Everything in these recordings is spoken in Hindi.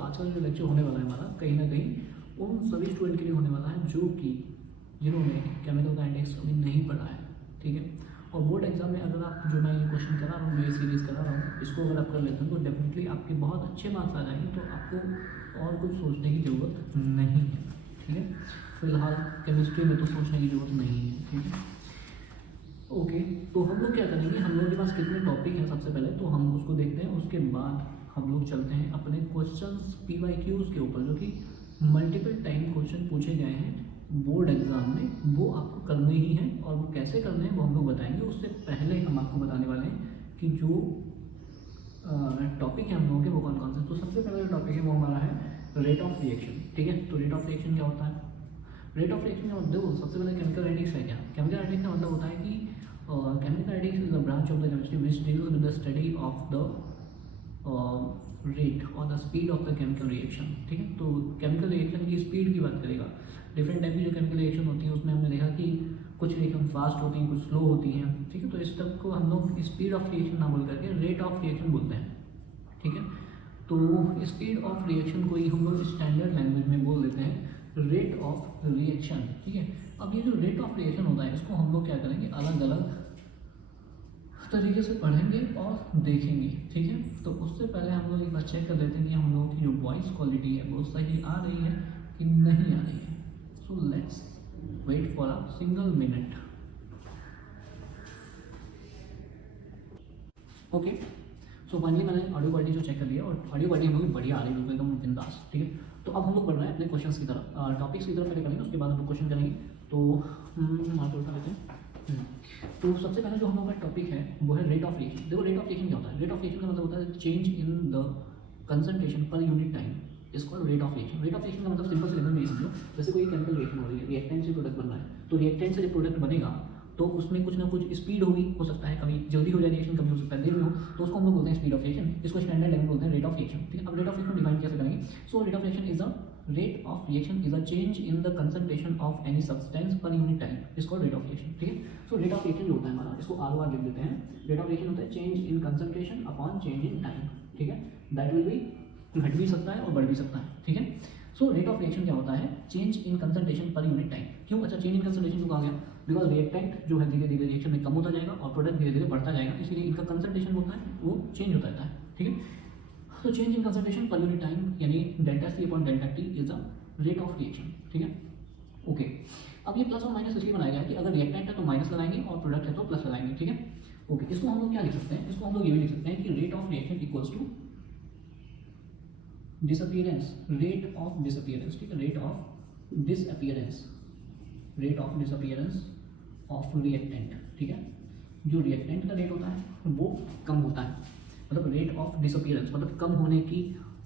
आज का जो लेक्चर होने वाला है हमारा कहीं ना कहीं उन सभी स्टूडेंट के लिए होने वाला है जो कि जिन्होंने केमिकल काइनेटिक्स अभी नहीं पढ़ा है, ठीक है। और बोर्ड एग्जाम में अगर आप जो मैं ये क्वेश्चन करा रहा हूँ, जो ये सीरीज़ करा रहा हूँ, इसको अगर आप कर लेते हैं तो डेफिनेटली आपके बहुत अच्छे मार्क्स आ जाएंगे, तो आपको और कुछ सोचने की ज़रूरत नहीं है, ठीक है। फिलहाल केमिस्ट्री में तो सोचने की ज़रूरत नहीं है, ठीक है। ओके, तो हम लोग क्या करेंगे, हम लोग के पास कितने टॉपिक हैं सबसे पहले तो हम उसको देखते हैं। उसके बाद हम लोग चलते हैं अपने क्वेश्चंस PYQs के ऊपर, जो कि मल्टीपल टाइम क्वेश्चन पूछे गए हैं बोर्ड एग्जाम में, वो आपको करने ही हैं। और वो कैसे करने हैं वो हम लोग बताएंगे। उससे पहले हम आपको बताने वाले हैं कि जो टॉपिक है हम लोगों के वो कौन कौन से। तो सबसे पहला जो टॉपिक है वो हमारा है रेट ऑफ रिएक्शन, ठीक है। तो रेट ऑफ रिएक्शन क्या होता है? रेट ऑफ रिएक्शन का मतलब सबसे पहले केमिकल काइनेटिक्स है क्या? केमिकल काइनेटिक्स का मतलब होता है कि chemical kinetics is a branch of the chemistry which deals with the study of the rate और the speed of the chemical reaction, ठीक है। तो केमिकल रिएक्शन की स्पीड की बात करेगा। डिफरेंट टाइप की जो केमिकल रिएक्शन होती है उसमें हमने देखा कि कुछ रिएक्शन फास्ट होती हैं, कुछ स्लो होती हैं, ठीक है। तो इस तक को हम लोग स्पीड ऑफ रिएक्शन ना बोल करके रेट ऑफ रिएक्शन बोलते हैं, ठीक है। तो स्पीड ऑफ रिएक्शन को ही हम लोग स्टैंडर्ड लैंग्वेज में बोल देते हैं रेट ऑफ रिएक्शन, ठीक है। अब ये जो रेट ऑफ रिएक्शन होता है इसको हम लोग क्या करेंगे, अलग अलग तरीके से पढ़ेंगे और देखेंगे, ठीक है। तो उससे पहले हम लोग एक बार चेक कर लेते हैं कि हम लोगों की जो वॉइस क्वालिटी है वो सही आ रही है कि नहीं आ रही है। So let's wait for a single minute. Okay, so finally मैंने ऑडियो क्वालिटी जो चेक कर लिया और ऑडियो क्वालिटी हम लोग बढ़िया आ रही है, बिल्कुल एकदम बिंदास, ठीक है। तो अब हम लोग बढ़ रहे हैं अपने क्वेश्चंस की तरफ, टॉपिक्स की तरफ पहले करेंगे, उसके बाद हम लोग क्वेश्चन करेंगे। तो वहाँ पर उठा लेते हैं। तो सबसे पहले जो हम लोग का टॉपिक है वो है रेट ऑफ रिएक्शन। देखो रेट ऑफ रिएक्शन क्या होता है? रेट ऑफ रिएक्शन का मतलब होता है change in the concentration per unit time, इसको rate of reaction. Rate of reaction का मतलब सिंपल से लेवल में ये समझो, जैसे कोई केमिकल रिएक्शन हो रही है, रिएक्टेंट से प्रोडक्ट बन रहा है, तो रिएक्टेंट से जो प्रोडक्ट बनेगा तो उसमें कुछ ना कुछ स्पीड होगी, हो सकता है कभी जल्दी हो जाए रिएक्शन, कभी हो सकता है देर में हो, तो उसको हम लोग बोलते हैं स्पीड ऑफ रिएक्शन। इसको स्टैंडर्ड लेवल बोलते हैं रेट ऑफ रिएक्शन, ठीक है। अब रेट ऑफ रिएक्शन डिफाइन कैसे करेंगे? So rate of reaction is a rate of reaction is a change in the concentration of any substance पर यूनिट टाइम, इसको रेट ऑफ रिएक्शन, ठीक है। सो रेट ऑफ रिएक्शन जो होता है हमारा, इसको ROR लिख देते हैं। रेट ऑफ रिएक्शन होता है change in concentration upon change in time, ठीक है। दैट विल बी घट भी सकता है और बढ़ भी सकता है, ठीक है। सो रेट ऑफ रिएक्शन क्या होता है? Change in concentration per unit time. क्यों? अच्छा, चेंज इन कंसंट्रेशन क्यों कहा गया? बिकॉज रिएक्टेंट जो है धीरे धीरे रिएक्शन में कम होता जाएगा और प्रोडक्ट धीरे धीरे बढ़ता जाएगा, इसलिए इनका कंसंट्रेशन होता है वो चेंज होता रहता है, ठीक है। तो change in concentration per unit time यानी delta C upon delta T is a rate of reaction, ठीक है। ओके, अब ये प्लस और माइनस इसलिए बनाया गया है कि अगर रिएक्टेंट है तो माइनस लगाएंगे और प्रोडक्ट है तो प्लस लगाएंगे, ठीक है। ओके, इसको हम लोग क्या लिख सकते हैं? इसको हम लोग ये भी लिख सकते हैं कि rate of reaction equals to disappearance, rate of disappearance, ठीक है। Rate of disappearance, rate of disappearance of reactant, ठीक है। जो रिएक्टेंट का रेट होता है वो कम होता है, मतलब रेट ऑफ डिसअपीयरेंस मतलब कम होने की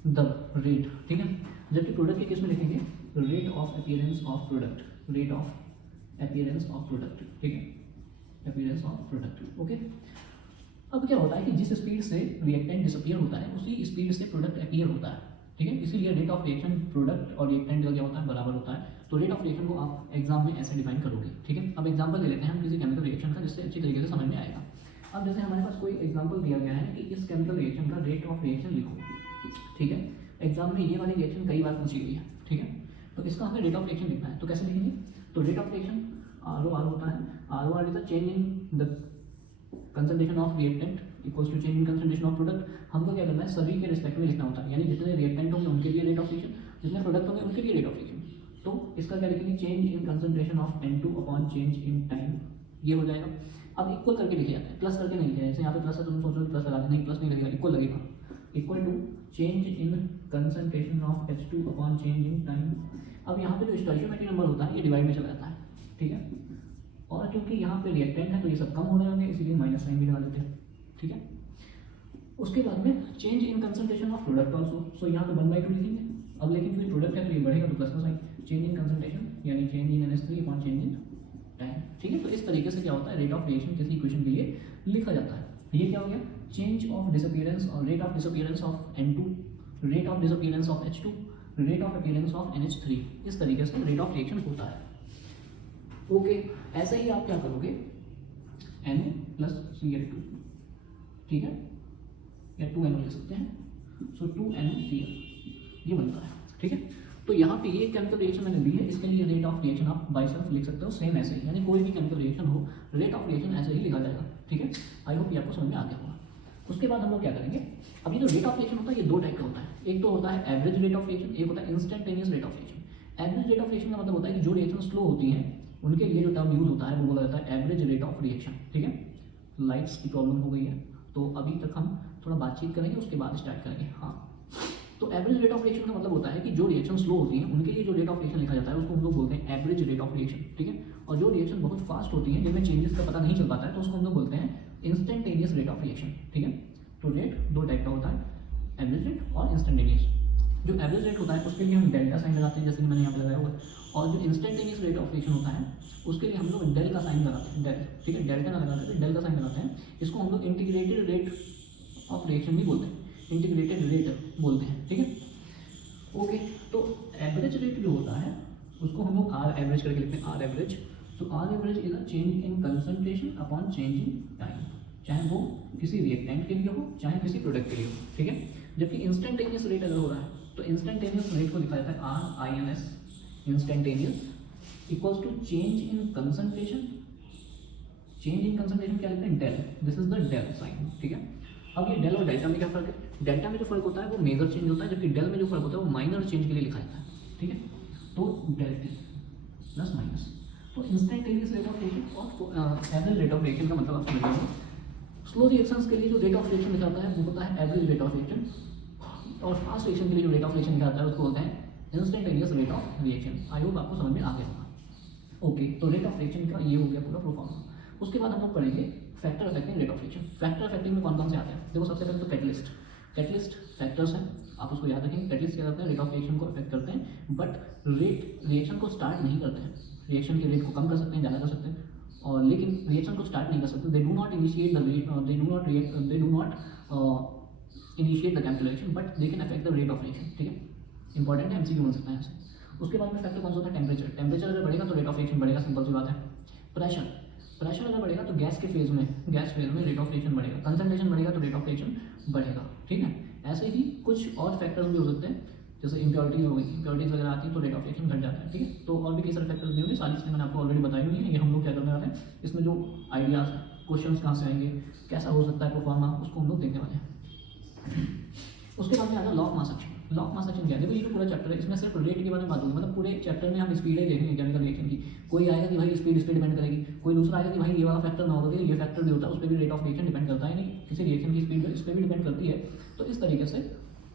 दर, रेट, ठीक है। जबकि प्रोडक्ट के केस में लिखेंगे rate of appearance of product, rate of appearance of product, ठीक है, अपीयरेंस ऑफ प्रोडक्ट। ओके, अब क्या होता है कि जिस स्पीड से रिएक्टेंट डिसअपीयर होता है उसी स्पीड से प्रोडक्ट अपीयर होता है, ठीक है। इसीलिए रेट ऑफ रिएक्शन प्रोडक्ट और रिएक्टेंट का क्या होता है? बराबर होता है। तो रेट ऑफ रिएक्शन को आप एग्जाम में ऐसे डिफाइन करोगे, ठीक है। अब एग्जाम्पल ले लेते हैं हम किसी केमिकल रिएक्शन का, जिससे अच्छी तरीके से समझ में आएगा। अब जैसे हमारे पास कोई एग्जाम्पल दिया गया है कि इस केमिकल रिएक्शन का रेट ऑफ रिएक्शन लिखो, ठीक है। एग्जाम में ये वाली रिएक्शन कई बार पूछी गई है, ठीक है। तो इसका हमें रेट ऑफ रिएक्शन लिखना है, तो कैसे लिखेंगे? तो रेट ऑफ रिएक्शन ROR होता है, ROR is the change in the concentration of reactant equals to change in concentration of product. हमको क्या करना है? सभी के रिस्पेक्ट में लिखना होता है, यानी जितने रिएक्टेंट होंगे उनके लिए रेट ऑफ रिएक्शन, जितने प्रोडक्ट होंगे उनके लिए रेट ऑफ रिएक्शन। तो इसका क्या लिखेंगे? Change in concentration of N2 upon change in time, ये हो जाएगा। अब इक्वल करके लिखे जाते हैं, प्लस करके नहीं लिखे जाते। जैसे यहाँ पे प्लस है तो तुम सोचो प्लस लगा दें, नहीं प्लस नहीं लगेगा, इक्वल लगेगा। Equal to change in concentration of H2 upon change in time. अब यहाँ पे जो स्टोइचियोमेट्रिक नंबर होता है ये डिवाइड में चला जाता है, ठीक है। और क्योंकि यहाँ पे रिएक्टेंट है तो ये सब कम हो रहे होंगे, इसीलिए माइनस साइन भी लगा देते हैं, ठीक है। उसके बाद में change in concentration of product also, so यहाँ पे 1/2 लिखेंगे। अब लेकिन फिर प्रोडक्ट है तो ये बढ़ेगा तो प्लस का साइन, चेंज इन कंसंट्रेशन यानी change in NH3 upon change in time, ठीक है। तो इस तरीके से क्या होता है? रेट ऑफ रिएक्शन किसी इक्वेशन के लिए लिखा जाता है। ये क्या हो गया? चेंज ऑफ डिसअपीयरेंस और rate of disappearance of N2, rate of disappearance of H2, rate of appearance of NH3, इस तरीके से रेट ऑफ रिएक्शन होता है। ओके, ऐसे ही आप क्या करोगे? Na प्लस Cl2, ठीक है, या 2NO लिख सकते हैं। सो 2NaCl, ये बनता है, ठीक है। तो यहाँ पे ये केमिकल रिएक्शन मैंने ली है, इसके लिए रेट ऑफ रिएक्शन आप बाई सेल्फ लिख सकते हो सेम ऐसे ही, यानी कोई भी केमिकल रिएक्शन हो रेट ऑफ रिएक्शन ऐसे ही लिखा जाएगा, ठीक है। आई होप ये आपको समझ में आ गया होगा। उसके बाद हम लोग क्या करेंगे, अब ये जो रेट ऑफ रिएक्शन होता है ये दो टाइप का होता है, एक तो होता है एवरेज रेट ऑफ रिएक्शन, एक होता है instantaneous rate of reaction. Average rate of reaction का मतलब होता है कि जो रिएक्शन स्लो होती हैं उनके लिए जो टर्म यूज होता है वो बोला जाता है एवरेज रेट ऑफ रिएक्शन, ठीक है। लाइट्स की प्रॉब्लम हो गई है तो अभी तक हम थोड़ा बातचीत करेंगे, उसके बाद स्टार्ट करेंगे। हाँ, तो एवरेज रेट ऑफ रिएक्शन का मतलब होता है कि जो रिएक्शन स्लो होती है उनके लिए जो रेट ऑफ रिएक्शन लिखा जाता है उसको हम लोग बोलते हैं एवरेज रेट ऑफ रिएक्शन, ठीक है। और जो रिएक्शन बहुत फास्ट होती है जिनमें चेंजेस का पता नहीं चल पाता है तो उसको हम लोग बोलते हैं इंस्टेंटेनियस रेट ऑफ रिएक्शन, ठीक है। तो रेट दो टाइप का होता है, एवरेज रेट और इंस्टेंटेनियस। जो एवरेज रेट होता है उसके लिए हम डेल्टा साइन लगाते हैं, जैसे कि मैंने यहाँ पे लगाया हुआ है, और जो इंस्टेंटेनियस रेट ऑफ रिएक्शन होता है उसके लिए हम लोग डेल का साइन लगाते हैं, डेल, ठीक है। डेल्टा ना लगा करके डेल का साइन लगाते हैं। इसको हम लोग इंटीग्रेटेड रेट ऑफ रिएक्शन भी बोलते हैं, इंटीग्रेटेड रेट बोलते हैं, ठीक है। ओके, तो एवरेज रेट जो होता है उसको हम लोग आर एवरेज करके लिखते हैं, आर एवरेज। तो R average is a change in concentration upon change in time, चाहे वो किसी रिएक्टेंट के लिए हो चाहे किसी प्रोडक्ट के लिए हो, ठीक है। जबकि इंस्टेंटेनियस रेट अगर हो रहा है तो इंस्टेंटेनियस रेट को लिखा जाता है R I N S, instantaneous equals to change in concentration. Change in concentration क्या लिखते हैं, del, this is the del sign, ठीक है। अब ये डेल और डेल्टा में क्या फर्क है, डेल्टा में जो फर्क होता है वो मेजर चेंज होता है, जबकि डेल में जो फर्क होता है वो माइनर चेंज के लिए लिखा जाता है, ठीक है। तो डेल टी प्लस माइनस, तो इंस्टेंटेनियस रेट ऑफ रिएक्शन और एवरेज रेट ऑफ रिएक्शन का मतलब आप समझ लीजिए। स्लो रिएक्शंस के लिए जो रेट ऑफ रिएक्शन लिखा जाता है वो होता है एवरेज रेट ऑफ रिएक्शन, और फास्ट रिएक्शन के लिए जो रेट ऑफ रिएक्शन लिखा जाता है उसको बोलते हैं instantaneous rate of reaction. I hope आपको समझ में आ गया होगा। ओके, तो रेट ऑफ रिएक्शन का ये हो गया पूरा प्रोफॉर्मा। उसके बाद हम लोग पढ़ेंगे factor affecting rate of reaction. Factor affecting में कौन कौन से आते हैं, देखो सबसे पहले तो कैटलिस्ट। कैटलिस्ट फैक्टर्स हैं, आप उसको याद रखेंगे। कैटलिस्ट क्या करते हैं, रेट ऑफ रिएक्शन को अफेक्ट करते हैं, बट रेट रिएक्शन को स्टार्ट नहीं करते हैं। रिएक्शन के रेट को कम कर सकते हैं, ज़्यादा कर सकते हैं, और लेकिन रिएक्शन को स्टार्ट नहीं कर सकते। They do not initiate the rate, they do not initiate the chemical reaction, but they can affect the rate of reaction, ठीक है। इंपॉर्टेंट है, एमसीक्यू बन सकता है ऐसे। उसके बाद में फैक्टर कौन सा होता है, टेम्परेचर। टेम्परेचर अगर बढ़ेगा तो रेट ऑफ रिएक्शन बढ़ेगा, सिंपल सी बात है। प्रेशर, प्रेशर अगर बढ़ेगा तो गैस फेज में रेट ऑफ रिएक्शन बढ़ेगा। कंसंट्रेशन बढ़ेगा तो रेट ऑफ रिएक्शन बढ़ेगा, ठीक है। ऐसे ही कुछ और फैक्टर्स भी हो सकते हैं, जैसे इंप्योरिटीज हो गई, इंप्योरिटीज वगैरह आती है तो रेट ऑफ रिएक्शन घट जाता है, ठीक है। तो और भी कई सारे फैक्टर्स भी होंगे, सारी चीज़ें मैंने आपको ऑलरेडी बताई हुई है। ये हम लोग क्या करने वाले हैं, इसमें जो आइडियाज़ क्वेश्चंस कहाँ से आएंगे, कैसा हो सकता है परफॉर्मा, उसको हम लोग देखने वाले हैं। उसके बाद में आता है law of mass action. Law of mass action क्या है, देखो ये जो पूरा चैप्टर है इसमें सिर्फ रेट के बारे में बात होगी, मतलब पूरे चैप्टर में हम स्पीड ही देखेंगे केमिकल रिएक्शन की। कोई आएगा कि भाई स्पीड इस पर डिपेंड करेगी, कोई दूसरा आएगा कि भाई ये वाला फैक्टर ना होगा, ये फैक्टर भी होता है, उस पर भी रेट ऑफ रिएक्शन डिपेंड करता है, नहीं किसी रिएक्शन की स्पीड इस पर भी डिपेंड करती है। तो इस तरीके से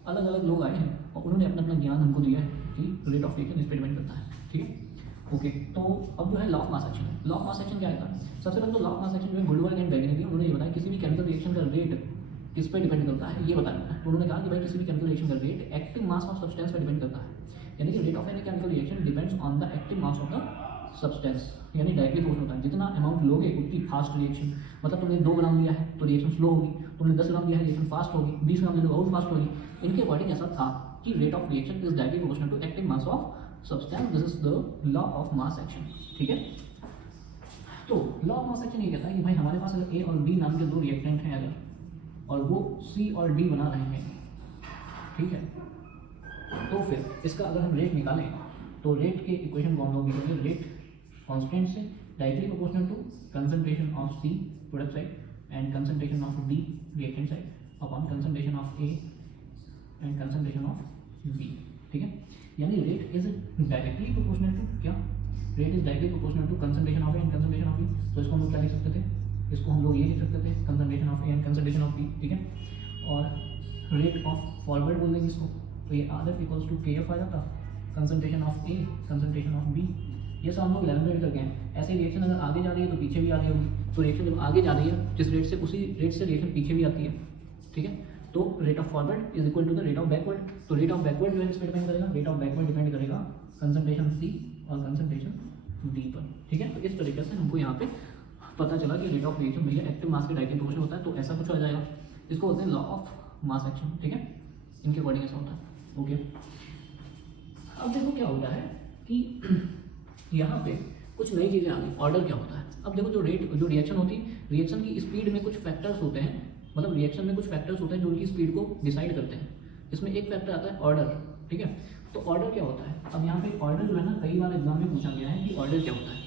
अलग अलग लोग आए हैं और उन्होंने अपना अपना ज्ञान हमको दिया है कि रेट ऑफ रिएक्शन इस पर डिपेंड करता है, ठीक है। ओके, तो अब जो है लॉ ऑफ मास एक्शन है। लॉ ऑफ मास एक्शन क्या है, सबसे पहले तो लॉ ऑफ मास एक्शन जो है गुडवर्ग एंड बैगनी, उन्होंने ये बताया किसी भी केमिकल रिएक्शन का रेट किस पर डिपेंड करता है, ये बताया उन्होंने। तो उन्होंने कहा कि भाई किसी भी केमिकल रिएक्शन का rate active mass of substance पर डिपेंड करता है, यानी कि rate of any chemical reaction depends on the active mass of the substance, यानी डायरेक्टली प्रोपोर्शनल होता है। जितना अमाउंट लोगे उतनी फास्ट रिएक्शन, मतलब तुमने 2 ग्राम लिया है तो रिएक्शन स्लो होगी, तुमने 10 ग्राम लिया है रिएक्शन फास्ट होगी, 20 ग्राम ले लो और फास्ट होगी। इनके अकॉर्डिंग ऐसा था कि rate of reaction is directly proportional to active mass of substance, this is the law of mass action, ठीक है। तो लॉ ऑफ मास एक्शन ये कहता है कि भाई हमारे पास अगर ए और बी नाम के 2 रिएक्टेंट हैं अगर, और वो सी और डी बना रहे हैं, ठीक है, तो फिर इसका अगर हम रेट निकालें तो रेट के इक्वेशन को हम लोग लिखेंगे रेट कांस्टेंट से directly proportional to concentration of C product side and concentration of D reactant side upon concentration of A and concentration of B, ठीक है। यानी rate is directly proportional to क्या, rate is directly proportional to concentration of A and concentration of B. तो इसको हम लोग क्या लिख सकते थे, इसको हम लोग ये लिख सकते थे concentration of A and concentration of B, ठीक है। और रेट ऑफ फॉरवर्ड बोल देंगे इसको, तो ये R F equals to K F आ जाता, concentration of A concentration of B. ये सब हम लोग 11 में करके हैं। ऐसे रिएक्शन अगर आगे जा रही है तो पीछे भी आ रही होगी, तो रिएक्शन जब आगे जा रही है जिस रेट से उसी रेट से रिएक्शन पीछे भी आती है, ठीक है। तो rate of forward is equal to the rate of backward. तो रेट ऑफ बैकवर्ड जो है इस पर डिपेंड करेगा, रेट ऑफ बैकवर्ड डिपेंड करेगा कंसंट्रेशन सी और कंसंट्रेशन डी पर, ठीक है। तो इस तरीके से हमको यहाँ पे पता चला कि रेट ऑफ रिएक्शन भैया एक्टिव मास के डायरेक्टली प्रोपोर्शनल होता है, तो ऐसा कुछ आ जाएगा। इसको बोलते हैं लॉ ऑफ मास एक्शन, ठीक है। इनके अकॉर्डिंग ऐसा होता है, ओके। अब देखो क्या होता है कि यहाँ पे कुछ नई चीज़ें आ गई। ऑर्डर क्या होता है, अब देखो जो रिएक्शन होती है, रिएक्शन की स्पीड में कुछ फैक्टर्स होते हैं, मतलब रिएक्शन में कुछ फैक्टर्स होते हैं जो उनकी स्पीड को डिसाइड करते हैं। इसमें एक फैक्टर आता है ऑर्डर, ठीक है। तो ऑर्डर क्या होता है, अब यहाँ पे ऑर्डर जो है ना कई बार एग्जाम में पूछा गया है कि ऑर्डर क्या होता है।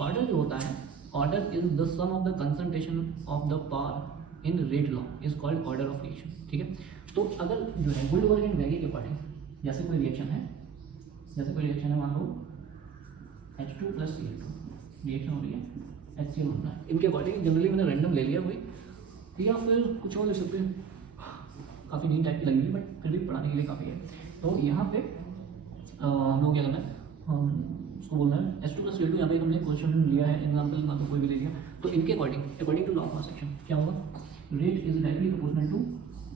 ऑर्डर जो होता है, order is the sum of the concentration of the power in rate law is called order of reaction, ठीक है। तो अगर जो है गुडवर्ग एंड वैगे के अकॉर्डिंग जैसे कोई रिएक्शन है, मान लो H2 + Cl2 रिएक्शन हो रही है, HCl बन रहा है, इनके अकॉर्डिंग जनरली मैंने रैंडम ले लिया कोई, या फिर कुछ और ले सकते हैं, काफ़ी नीट टाइप की लगी है बट फिर भी पढ़ाने के लिए काफ़ी है। तो यहाँ पे हम लोग क्या करना है, हम उसको बोलना है H2 + Cl2, यहाँ पे हमने क्वेश्चन लिया है एग्जाम्पल ना तो कोई भी ले लिया। तो इनके according to law of mass action क्या होगा, rate is directly proportional to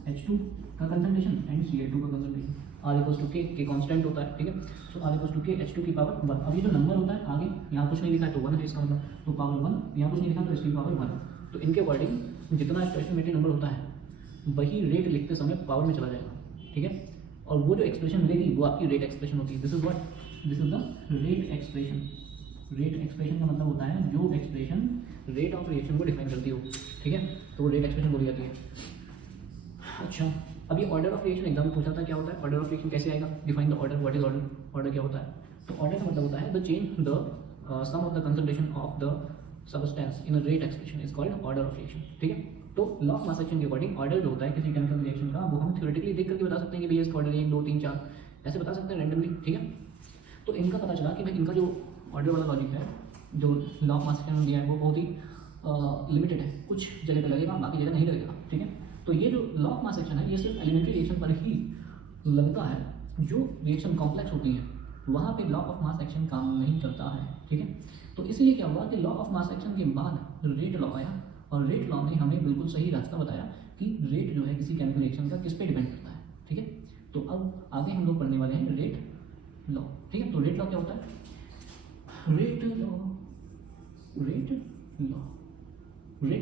H2 का कंसंट्रेशन एंड Cl2 का कंसंट्रेशन, R = K कांस्टेंट होता है, ठीक है। सो R = K H2 की पावर 1। अब ये जो नंबर होता है आगे यहाँ कुछ नहीं लिखा है तो 1 है इसका मतलब, तो पावर 1, यहाँ कुछ नहीं लिखा तो इसकी पावर 1। तो इनके अकॉर्डिंग जितना स्टोइचियोमेट्रिक नंबर होता है वही रेट लिखते समय पावर में चला जाएगा, ठीक है। और वो जो एक्सप्रेशन मिलेगी वो आपकी रेट एक्सप्रेशन होती है। This is the rate expression. Rate expression का मतलब होता है जो एक्सप्रेशन रेट ऑफ रिएक्शन को डिफाइन करती हो, ठीक है, तो वो रेट एक्सप्रेशन बोली जाती है। अच्छा, अब ये ऑर्डर ऑफ रिएक्शन एग्जाम में पूछा था क्या होता है, ऑर्डर ऑफ रिएक्शन कैसे आएगा, define the order, what is order, order क्या होता है। तो ऑर्डर का मतलब होता है the change the sum of the concentration of the substance in a rate expression is called order of reaction, ठीक है। तो लॉ ऑफ मास एक्शन के अकॉर्डिंग ऑर्डर जो होता है किसी केमिकल रिएक्शन का वो हम थ्योरेटिकली देख करके बता सकते हैं कि भैया इसका ऑर्डर 1 2 3 4 ऐसे बता सकते हैं रैंडमली, ठीक है। तो इनका पता चला कि भाई इनका जो ऑर्डर वाला लॉजिक है, जो लॉ ऑफ मास एक्शन दिया है वो बहुत ही लिमिटेड है, कुछ जगह पे लगेगा बाकी जगह नहीं लगेगा, ठीक है। तो ये जो लॉ ऑफ मास एक्शन है ये सिर्फ एलिमेंट्री रिएक्शन पर ही लगता है, जो रिएक्शन कॉम्प्लेक्स होती है वहाँ पे लॉ ऑफ मास एक्शन काम नहीं करता है, ठीक है। तो इसलिए क्या हुआ कि लॉ ऑफ मास एक्शन के बाद रेट लॉ आया, और रेट लॉ ने हमें बिल्कुल सही रास्ता बताया कि रेट जो है किसी केमिकल रिएक्शन का किस पे डिपेंड करता है, ठीक है। तो अब आगे हम लोग पढ़ने वाले हैं रेट लॉ, ठीक है। तो रेट लॉ क्या होता है, रेट लॉ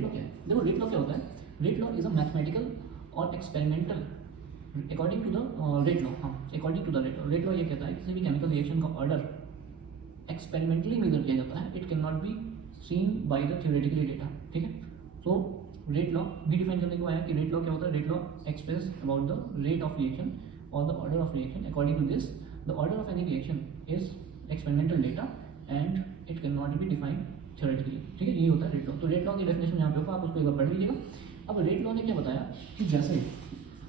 क्या है, देखो रेट लॉ क्या होता है, rate law is a mathematical और experimental according to the rate law, हाँ according to the rate law ये कहता है किसी भी केमिकल रिएक्शन का ऑर्डर एक्सपेरिमेंटली मेजर किया जाता है, it can not be seen by the theoretically data, ठीक है। तो रेट लॉ भी डिफाइन करने को आया कि रेट लॉ क्या होता है, rate law express about the rate of reaction और the order of reaction, according to this the order of any reaction is experimental data and it can not be defined theoretically, ठीक है। ये होता है रेट लॉ। तो रेट लॉ की डेफिनेशन यहाँ पे होगा, आप उसको एक बार पढ़ लीजिएगा। अब रेट लॉ ने क्या बताया कि जैसे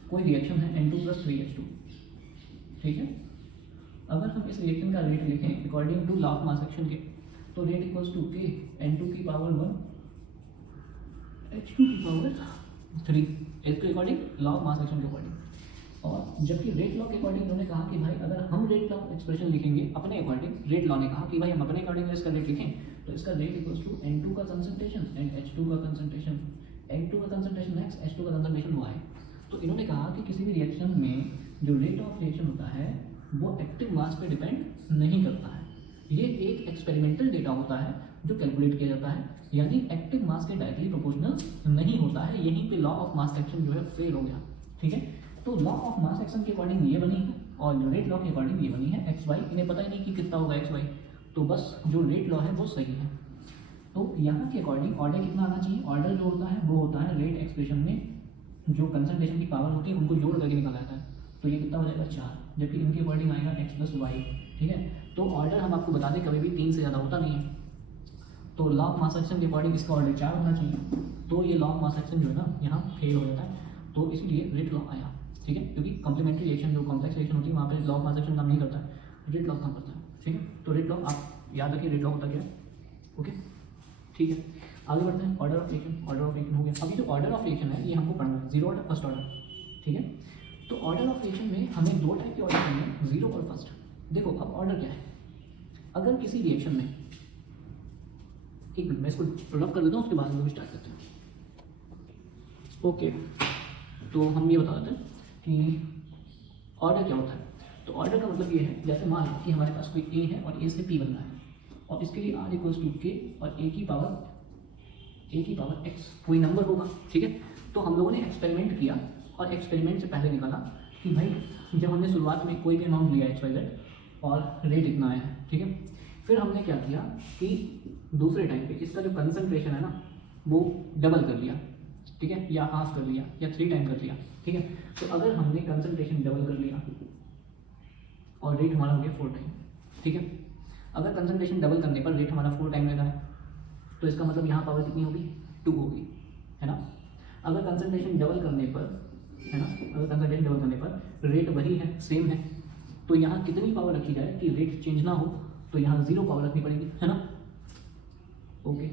कोई रिएक्शन है N2 + 3H2, ठीक है, अगर हम इस रिएक्शन का रेट लिखें according to law of mass action के, तो rate equals to K N2 की पावर 1 H2 की पावर 3, इसके according law of mass action के अकॉर्डिंग। और जबकि रेट लॉ के अकॉर्डिंग उन्होंने कहा कि भाई अगर हम रेट लॉ एक्सप्रेशन लिखेंगे अपने अकॉर्डिंग, रेट लॉ ने कहा कि भाई हम अपने अकॉर्डिंग इसका रेट लिखें, तो इसका रेट इक्वल्स टू N2 का कंसंट्रेशन एंड H2 का कंसंट्रेशन, N2 का कंसंट्रेशन x, H2 का कंसंट्रेशन y। तो इन्होंने कहा कि किसी भी रिएक्शन में जो रेट ऑफ रिएक्शन होता है वो एक्टिव मास पे डिपेंड नहीं करता है, ये एक एक्सपेरिमेंटल डेटा होता है जो कैलकुलेट किया जाता है, यानी एक्टिव मास के डायरेक्टली प्रोपोर्शनल नहीं होता है। यहीं पे लॉ ऑफ मास एक्शन जो है फेल हो गया, ठीक है। तो लॉ ऑफ मास एक्शन के अकॉर्डिंग ये बनी है और जो रेट लॉ के अकॉर्डिंग ये बनी है एक्स वाई, इन्हें पता ही नहीं कि कितना होगा एक्स वाई, तो बस जो रेट लॉ है वो सही है। तो यहाँ के अकॉर्डिंग ऑर्डर कितना आना चाहिए, ऑर्डर जो होता है वो होता है रेट एक्सप्रेशन में जो कंसंट्रेशन की पावर होती है उनको जोड़ करके निकाला जाता है, तो ये कितना हो जाएगा 4, जबकि इनके अकॉर्डिंग आएगा x + y, ठीक है। तो ऑर्डर हम आपको बता दें कभी भी 3 से ज़्यादा होता नहीं है, तो लॉ ऑफ मास एक्शन के अकॉर्डिंग इसका ऑर्डर 4 होना चाहिए, तो ये लॉ ऑफ मास एक्शन जो है ना यहाँ फेल हो जाता है, तो इसलिए रेट लॉ आया, ठीक है। क्योंकि कॉम्प्लीमेंट्री रिएक्शन जो कॉम्प्लेक्स रिएक्शन होती है वहाँ पे लॉ ऑफ मास एक्शन काम नहीं करता है, रेट लॉ काम करता है, ठीक है। तो रेट लॉ आप याद रखिए, रेट लॉ होता क्या है, ओके, ठीक है। आगे बढ़ते हैं, order of reaction, order of reaction हो गया। अभी जो ऑर्डर ऑफ रिएक्शन है ये हमको पढ़ना है, 0 ऑर्डर, फर्स्ट ऑर्डर, ठीक है। तो ऑर्डर ऑफ रिएक्शन में हमें 2 टाइप के ऑर्डर करने हैं, 0 और फर्स्ट। देखो अब ऑर्डर क्या है, अगर किसी रिएक्शन में, एक मिनट मैं इसको रब कर देता हूँ उसके बाद हम लोग स्टार्ट करते हैं, ओके। तो हम ये बता देते हैं कि ऑर्डर क्या होता है। तो ऑर्डर का मतलब ये है, जैसे मान लो कि हमारे पास कोई ए है और ए से पी बन रहा है, और इसके लिए R = K और ए की पावर x कोई नंबर होगा, ठीक है। तो हम लोगों ने एक्सपेरिमेंट किया और एक्सपेरिमेंट से पहले निकाला कि भाई जब हमने शुरुआत में कोई भी अमाउंट लिया XYZ और रेट इतना आया है, ठीक है। फिर हमने क्या किया कि दूसरे टाइम पे इसका जो कंसंट्रेशन है ना वो डबल कर लिया, ठीक है, या हाफ कर लिया या 3 टाइम कर लिया, ठीक है। तो अगर हमने कंसंट्रेशन डबल कर लिया और रेट हमारा हो गया 4 टाइम, ठीक है। अगर कंसंट्रेशन डबल करने पर रेट हमारा 4 टाइम रहता है तो इसका मतलब यहाँ पावर कितनी होगी, 2 होगी, है ना। अगर कंसंट्रेशन डबल करने पर, है ना, अगर कंसंट्रेशन डबल करने पर रेट वही है, सेम है, तो यहाँ कितनी पावर रखी जाए कि रेट चेंज ना हो, तो यहाँ 0 पावर रखनी पड़ेगी, है ना, ओके।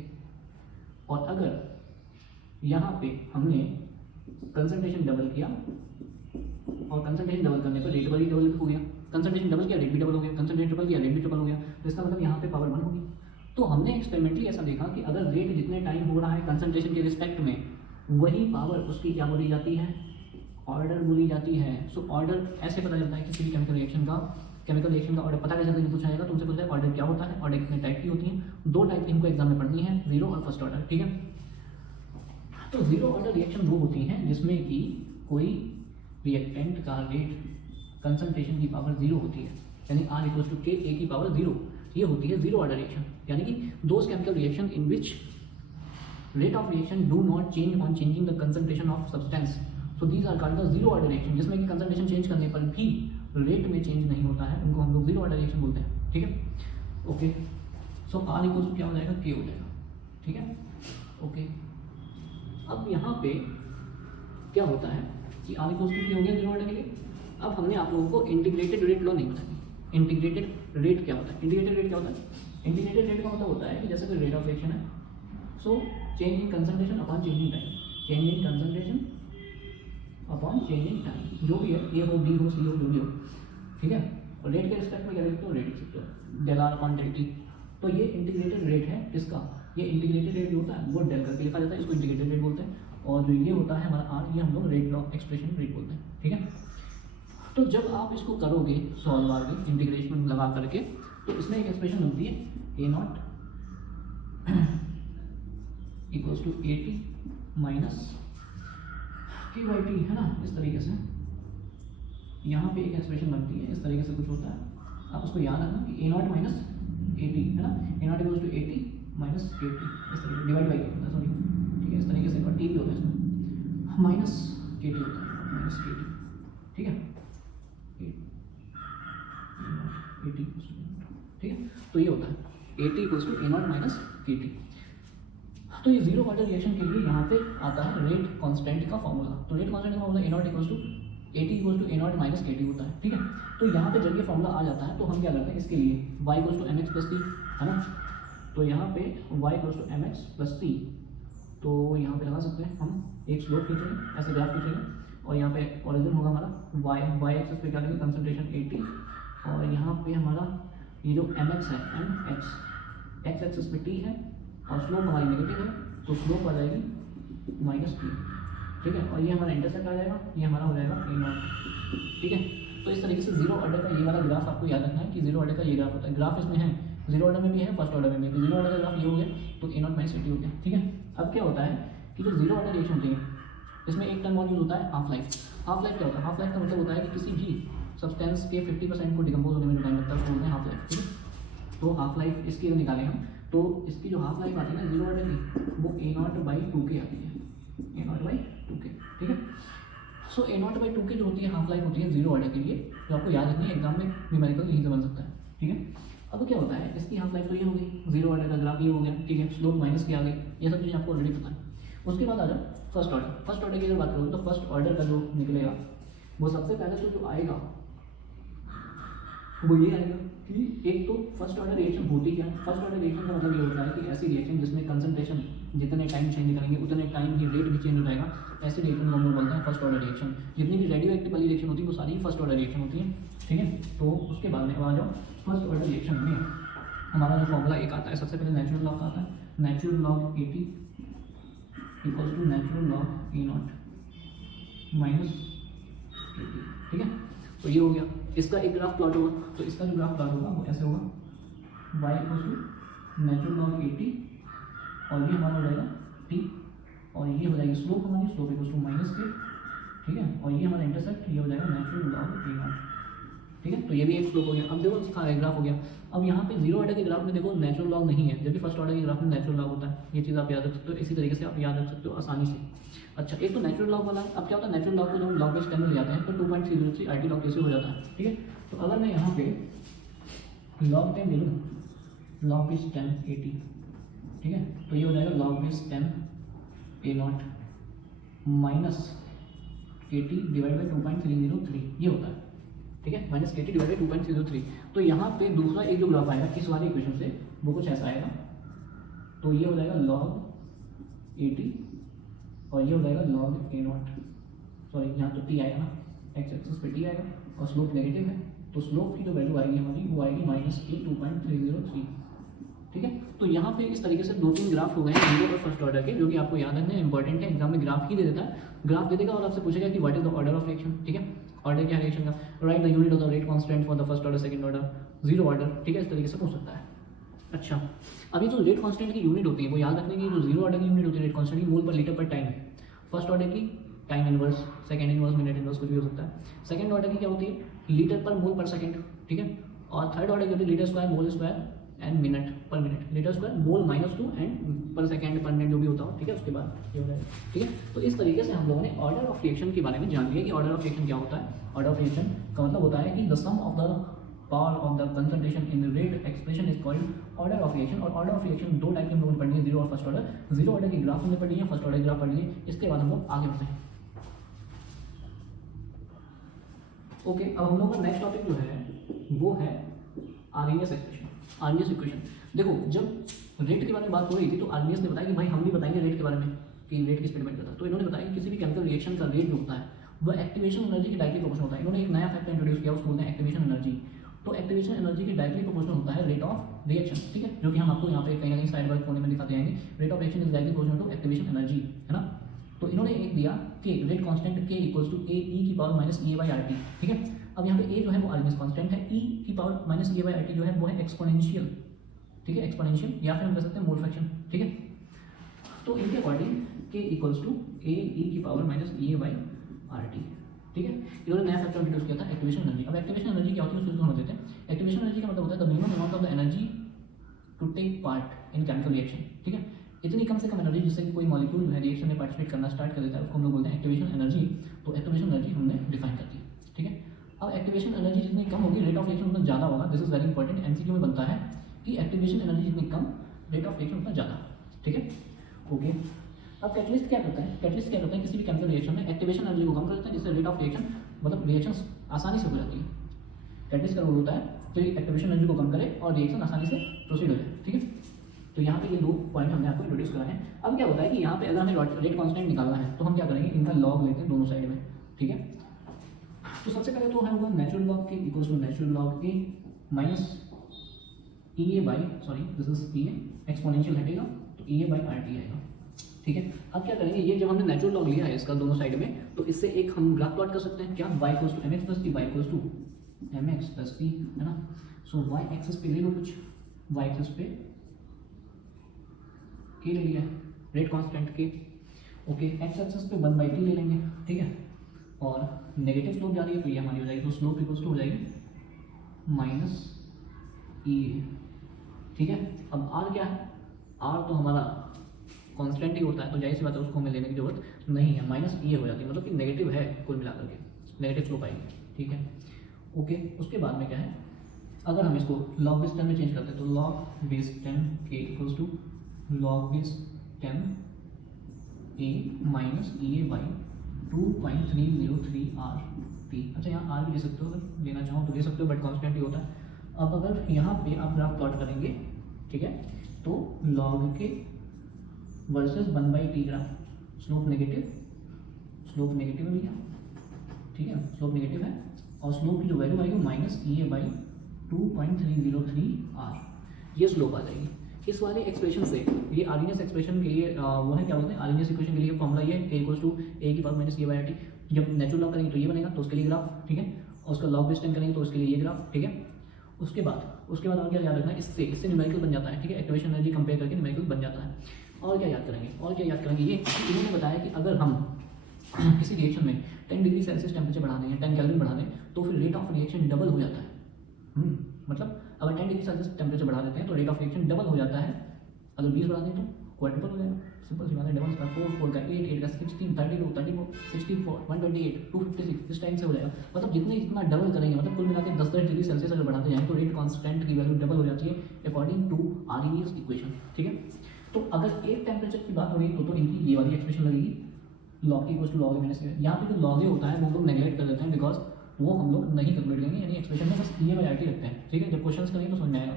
और अगर यहाँ पे हमने कंसंट्रेशन डबल किया और कंसंट्रेशन डबल करने पर रेट वही डबल हो गया, कंसंट्रेशन डबल किया रेट भी डबल हो गया, कंसंट्रेशन डबल किया रेट भी डबल हो गया, तो इसका मतलब यहाँ पे पावर 1 होगी। तो हमने एक्सपेरिमेंटली ऐसा देखा कि अगर रेट जितने टाइम हो रहा है कंसंट्रेशन के रिस्पेक्ट में, वही पावर उसकी क्या बोली जाती है, ऑर्डर बोली जाती है। सो ऑर्डर ऐसे पता चलता है किसी भी केमिकल रिएक्शन का ऑर्डर पता कैसे चलता है, पूछा जाएगा तुमसे, पूछा जाएगा ऑर्डर क्या होता है, ऑर्डर कितने टाइप की होती हैं, 2 टाइप की हमको एग्जाम में पढ़नी है, 0 और फर्स्ट ऑर्डर, ठीक है। तो 0 ऑर्डर रिएक्शन वो होती हैं जिसमें कि कोई रिएक्टेंट का रेट कंसंट्रेशन की पावर 0 होती है, यानी R equals to K, A की पावर 0, ये होती है 0 ऑर्डर रिएक्शन। यानी कि those chemical reaction in which rate of reaction do not change on changing the concentration of substance, so these are called the 0 order reaction, जिसमें कि कंसंट्रेशन चेंज करने पर भी रेट में चेंज नहीं होता है, उनको हम लोग 0 ऑर्डर रिएक्शन बोलते हैं, ठीक है, okay. So R equals to क्या हो जाएगा, K हो जाएगा, ठीक है, ओके। अब यहाँ पे क्या होता है कि R इक्वल्स टू K हो गया 0 ऑर्डर के लिए। अब हमने आप लोगों को इंटीग्रेटेड रेट लॉ नहीं बताई। इंटीग्रेटेड रेट क्या होता है, इंटीग्रेटेड रेट क्या होता है, इंटीग्रेटेड रेट का मतलब होता है कि जैसे कोई रेट ऑफ रिएक्शन है, so change in concentration upon change in time, change in concentration upon change in time, जो भी है, ए हो, बी हो, सी हो, जो भी हो, ठीक है। और रेट के रिस्पेक्ट में क्या लिखते हो, रेट लिख सकते हो, del R upon del T. तो ये इंटीग्रेटेड रेट है किसका, ये इंटीग्रेटेड रेट जो होता है वो डेल करके लिखा जाता है, इसको इंटीग्रेटेड रेट बोलते हैं। और जो ये होता है हमारा आर, ये हम लोग रेट लॉ एक्सप्रेशन रेट बोलते हैं, ठीक है। तो जब आप इसको करोगे सॉल्व आगे इंटीग्रेशन लगा करके, तो इसमें एक एक्सप्रेशन बनती है A not equals to A T minus K by T, है ना, इस तरीके से यहाँ पे एक एक्सप्रेशन बनती है, इस तरीके से कुछ होता है। आप उसको याद रखना कि A not minus A T, है ना, A not equals to A T minus K T, इस तरीके डिवाइड बाई होता है, सॉरी, ठीक है, इस तरीके से, और टी भी होता है इसमें, माइनस के टी होता है, माइनस के टी, ठीक है, ठीक है। तो ये होता है A T equals to A not minus K T. तो ये 0 ऑर्डर रिएक्शन के लिए यहाँ पे आता है रेट कांस्टेंट का फॉर्मूला। तो रेट कांस्टेंट का formula A not equals to A T equals to A not minus K T होता है, ठीक है। तो यहाँ पे जब ये फॉर्मूला आ जाता है तो हम क्या करते हैं, इसके लिए y equals to m x plus c, है ना। तो यहाँ पे y equals to m x plus c, तो यहाँ पे लगा सकते हैं हम एक स्लोप खींचेंगे, ऐसे ग्राफ खींचेंगे, और यहाँ पे ओरिजिन होगा हमारा y एक्सेस पे क्या लेंगे कंसंट्रेशन 80, और यहाँ पे हमारा ये जो एम एक्स है, एम एक्स एक्सेस पे t है, और स्लोप हमारी नेगेटिव है, तो स्लोप आ जाएगी माइनस टी, ठीक है। और ये हमारा इंटरसेप्ट आ जाएगा, ये हमारा हो जाएगा ए नॉट, ठीक है। तो इस तरीके से 0 ऑर्डर का ये वाला ग्राफ आपको याद रखना है कि 0 ऑर्डर का ये ग्राफ होता है। ग्राफ इसमें है, 0 ऑर्डर में भी है, फर्स्ट ऑर्डर में भी है। 0 ऑर्डर का ग्राफ ये हो गया, तो ए नॉट माइनस ए टी हो गया, ठीक है। अब क्या होता है कि जो 0 ऑर्डर रिएक्शन होती है, इसमें एक टर्म और यूज होता है हाफ लाइफ। हाफ लाइफ क्या होता है, हाफ लाइफ का मतलब होता है कि किसी भी सब्सटेंस के 50% को डिकम्पोज होने में जो टाइम लगता है उसको बोलते हैं हाफ लाइफ, ठीक है। तो हाफ लाइफ इसकी अगर निकालें हम, तो इसकी जो हाफ लाइफ आती है ना 0 ऑर्डर की, वो ए नॉट बाई 2k आती है, ए नॉट बाई 2k, ठीक है। सो ए नॉट बाई 2k जो होती है हाफ लाइफ होती है 0 ऑर्डर के लिए, जो आपको याद रखनी है, एग्जाम में न्यूमेरिकल यहीं से बन सकता है, ठीक है। अब क्या होता है, इसकी हाफ लाइफ तो ये हो गई, 0 ऑर्डर का ग्राफ ये हो गया, ठीक है, स्लोप माइनस के आ गई, ये सब चीज़ें आपको ऑलरेडी पता है। उसके बाद आ जाओ फर्स्ट ऑर्डर। फर्स्ट ऑर्डर की अगर बात करोगे तो फर्स्ट ऑर्डर का जो निकलेगा वो सबसे पहले तो जो आएगा वो ये आएगा कि एक तो फर्स्ट ऑर्डर रिएक्शन होती क्या है। फर्स्ट ऑर्डर रिएक्शन का मतलब ये होता है कि ऐसी रिएक्शन जिसमें कंसंट्रेशन जितने टाइम चेंज करेंगे उतने टाइम ही रेट भी चेंज हो जाएगा, ऐसे रिएक्शन को हम लोग बोलते हैं फर्स्ट ऑर्डर रिएक्शन। जितनी भी रेडियो एक्टिव वाली रिएक्शन होती है वो सारी फर्स्ट ऑर्डर रिएक्शन होती है, ठीक है। तो उसके बाद में आ जाओ फर्स्ट ऑर्डर रिएक्शन में हमारा जो फॉर्मूला एक आता है, सबसे पहले नेचुरल लॉग आता है, natural log A T equals to natural log A not minus A T, ठीक है। तो ये हो गया, इसका एक ग्राफ प्लॉट होगा, तो इसका जो ग्राफ प्लॉट होगा वो ऐसे होगा, y equals to natural log A T, और ये हमारा हो जाएगा t, और ये हो जाएगी स्लोप हमारी, स्लोप इक्वल्स टू माइनस के, ठीक है। और ये हमारा इंटरसेप्ट, ये हो जाएगा नेचुरल लॉग ए नॉट, ठीक है। तो ये भी एक स्लोप हो गया। अब देखो इसका ग्राफ हो गया। अब यहाँ पे जीरो ऑर्डर के ग्राफ में देखो नेचुरल लॉग नहीं है, जबकि फर्स्ट ऑर्डर के ग्राफ में नेचुरल लॉग होता है। ये चीज़ आप याद रख सकते हो, इसी तरीके से आप याद रख सकते हो आसानी से। अच्छा, एक तो नेचुरल लॉग वाला। अब क्या होता है, नेचुरल लॉग को जब हम लॉग बेस 10 में ले जाते हैं तो 2.303 RT लॉग कैसे हो जाता है, ठीक है। तो अगर मैं यहाँ पे लॉग 10 ले लूँ, लॉग बेस 10 AT, ठीक है, तो ये हो जाएगा log base 10 A0 minus KT divide by 2.303, ये होता है, ठीक है, माइनस KT डिवाइड बाई 2.303। तो यहाँ पे दूसरा एक जो ग्राफ आएगा इस वाले इक्वेशन से, वो कुछ ऐसा आएगा। तो ये हो जाएगा log AT और ये हो जाएगा log A0, सॉरी यहाँ तो T आएगा ना, एक्स एक्सिस पे T आएगा और स्लोप नेगेटिव है, तो स्लोप की जो वैल्यू आएगी हमारी वो आएगी माइनस K 2.303, ठीक है। तो यहाँ पे इस तरीके से 2-3 ग्राफ हो गए हैं जीरो और फर्स्ट ऑर्डर के, जो कि आपको याद रखना इंपॉर्टेंट है। एग्जाम में ग्राफ ही दे देता है, ग्राफ दे देगा और आपसे पूछेगा कि what is the order of reaction, ठीक है, ऑर्डर क्या रिएक्शन का, right the unit of the rate constant for the first order, second order, zero order, ठीक है, इस तरीके से पूछ सकता है। अच्छा, अभी जो रेट कांस्टेंट की यूनिट होती है वो याद रखने की, जो जीरो ऑर्डर की यूनिट होती है रेट कांस्टेंट की मोल पर लीटर पर टाइम है। फर्स्ट ऑर्डर की time inverse, second inverse, minute inverse, कुछ भी हो सकता है। सेकंड ऑर्डर की क्या होती है, लीटर पर मोल पर सेकंड, ठीक है। और थर्ड ऑर्डर की होती है litre square, mole square and minute पर minute, litre square, mole -2 and पर सेकंड पर मिनट जो भी होता हो, ठीक है। उसके बाद ये हो जाएगा, ठीक है। तो इस तरीके से हम लोगों ने ऑर्डर ऑफ रिएक्शन के बारे में जान लिया कि ऑर्डर ऑफ रिएक्शन क्या होता है। ऑर्डर ऑफ रिएक्शन का मतलब होता है कि the sum of the power of the concentration in the rate expression is called order of reaction. और ऑर्डर ऑफ रिएक्शन दो टाइप के हम लोगों ने पढ़नी है, जीरो और फर्स्ट ऑर्डर। जीरो ऑर्डर की ग्राफ हमने पढ़ी है, फर्स्ट ऑर्डर की ग्राफ पढ़ी है। इसके बाद हम लोग आगे बढ़ते हैं। ओके, अब हम लोग का नेक्स्ट टॉपिक जो है वो है आरएमएस एक्सप्रेशन, आरएमएस इक्वेशन। देखो, जब रेट के बारे में बात हो रही थी तो आरएमएस ने बताया कि भाई हम भी बताएंगे रेट के बारे में कि रेट किस पे डिपेंड करता है। तो इन्होंने बताया कि किसी भी केमिकल रिएक्शन का रेट जो होता है वह एक्टिवेशन एनर्जी के डायरेक्टली प्रोपोर्शनल होता है। इन्होंने एक नया फैक्टर इंट्रोड्यूस किया, उसको बोलते हैं एक्टिवेशन एनर्जी। तो एक्टिवेशन एनर्जी के डायरेक्टली प्रोपोर्शनल होता है रेट ऑफ रिएक्शन, ठीक है, जो कि हम आपको यहाँ पे कहीं ना कहीं साइड वर्क कोने में दिखाते जाएंगे। Rate of reaction is directly proportional to activation energy, है ना। तो इन्होंने एक दिया कि rate constant K equals to A e की power minus E by RT, ठीक है। अब यहाँ पे A जो है वो आरएमएस कांस्टेंट है, E की power minus E by RT जो है वो है एक्सपोनेंशियल, ठीक है, एक्सपोनेंशियल, या फिर हम कह सकते हैं मोल फ्रैक्शन, ठीक है। तो इनके according K equals to A e की power minus E by RT, ठीक है। इन्होंने नया फैक्टर इंट्रोड्यूस किया था एक्टिवेशन एनर्जी। अब एक्टिवेशन एनर्जी क्या होती है उसको समझ लेते हैं। एक्टिवेशन एनर्जी का मतलब होता है the minimum amount of the energy to take part in chemical reaction, ठीक है। इतनी कम से कम एनर्जी जिससे कोई मॉलिक्यूल जो है रिएक्शन में पार्टिसिपेट करना स्टार्ट कर देता है उसको हम लोग बोलते हैं एक्टिवेशन एनर्जी। तो एक्टिवेशन एनर्जी हमने डिफाइन कर दी, ठीक है। अब एक्टिवेशन एनर्जी जितनी कम होगी रेट ऑफ रिएक्शन उतना ज़्यादा होगा। This is very important, MCQ में बनता है कि एक्टिवेशन एनर्जी जितनी कम रेट ऑफ रिएक्शन उतना ज़्यादा, ठीक है, ओके। अब कैटलिस्ट क्या करता है, कैटलिस्ट क्या करता है किसी भी केमिकल रिएक्शन में एक्टिवेशन एनर्जी को कम कर देता है, जिससे रेट ऑफ रिएक्शन मतलब रिएक्शन आसानी से हो जाती है। कैटलिस्ट का रोल होता है कि एक्टिवेशन एनर्जी को कम करे और रिएक्शन आसानी से प्रोसीड हो जाए, ठीक है। तो यहाँ पे ये दो पॉइंट हमने आपको इंट्रोड्यूस कराए हैं। अब क्या होता है कि यहाँ पे अगर हमें रेट कांस्टेंट निकालना है तो हम क्या करेंगे, इनका लॉग लेते हैं दोनों साइड में, ठीक है। तो सबसे पहले तो है होगा natural log K equals to natural log A minus E A by, sorry this is E A, exponential हटेगा तो E A by R T आएगा, ठीक है। अब क्या करेंगे, ये जब हमने नेचुरल लॉग लिया है इसका दोनों साइड में, तो इससे एक हम ग्राफ प्लॉट कर सकते हैं क्या, y equals to mx plus p, y equals to mx plus p, है ना। सो y एक्सिस पे ले लो कुछ, y एक्सिस पे k ले लिया है, rate constant k, okay. x axis पे 1/t ले लेंगे, ठीक है। और नेगेटिव स्लोप जा रही है तो ये हमारी हो जाएगी, तो स्लोप इक्वल्स टू हो जाएगी माइनस ई, ठीक है। अब r क्या है, r तो हमारा कांस्टेंट ही होता है, तो जाहिर सी बात है उसको हमें लेने की जरूरत नहीं है, माइनस ई हो जाती है, मतलब कि नेगेटिव है कुल मिलाकर के, नेगेटिव स्लोप आएगी, ठीक है, ओके। उसके बाद में क्या है, अगर हम इसको लॉग बेस 10 में चेंज करते हैं तो log base 10 K equals to log base 10 A minus E A by 2.303 R T. अच्छा, यहाँ आर भी ले सकते हो, अगर लेना चाहो तो ले सकते हो, बट कांस्टेंट ही होता है। अब अगर यहाँ पे आप ग्राफ प्लॉट करेंगे, ठीक है, तो लॉग के versus 1/t graph, slope negative है भैया, ठीक है, स्लोप नेगेटिव है और स्लोप की जो वैल्यू आएगी minus E A by 2.303 R, ये स्लोप आ जाएगी। इस वाले एक्सप्रेशन से ये आरएनएस एक्सप्रेशन के लिए वो है क्या बोलते हैं, आरएनएस इक्वेशन के लिए फॉर्मूला ये है, k इक्वल्स टू a की power minus e by rt। जब नेचुरल लॉग करेंगे तो ये बनेगा, तो उसके लिए ग्राफ, ठीक है, और उसका लॉग बेस 10 करेंगे तो उसके लिए ये ग्राफ, ठीक है। उसके बाद और क्या याद रखना है, इससे न्यूमेरिकल बन जाता है, ठीक है, एक्टिवेशन एनर्जी कंपेयर करके न्यूमेरिकल बन जाता है। और क्या याद करेंगे, ये इन्होंने बताया कि अगर हम किसी रिएक्शन में 10 डिग्री सेल्सियस टेम्परेचर बढ़ा दें या 10 कैलोरी बढ़ा दें तो फिर रेट ऑफ रिएक्शन डबल हो जाता है। मतलब अगर 10 डिग्री सेल्सियस टेम्परेचर बढ़ा देते हैं तो रेट ऑफ रिएक्शन डबल हो जाता है, अगर 20 बढ़ा दें तो क्वाड्रुपल हो जाएगा। सिंपल सी बात है, डबल का 4 का 8, 8 का 16, 32, 34, 64, 128, 256 इस टाइम से हो जाएगा। मतलब जितने इतना डबल करेंगे, मतलब कुल मिलाकर 10-10 डिग्री सेल्सियस अगर बढ़ाते जाएं तो रेट कांस्टेंट की वैल्यू डबल हो जाती है अकॉर्डिंग टू आर्नीज इक्वेशन। ठीक है, तो अगर एक टेम्परेचर की बात हो रही है तो इनकी ये वाली एक्सप्रेशन लगेगी, लॉग की इक्वल टू लॉग माइनस ए। यहाँ पे जो लॉग ए होता है वो हम लोग नेगलेक्ट कर देते हैं, बिकॉज वो हम लोग नहीं कैलकुलेट करेंगे, यानी एक्सप्रेशन में बस ये वैरायटी रखते हैं। ठीक है, जब क्वेश्चन करेंगे तो समझ में आएगा।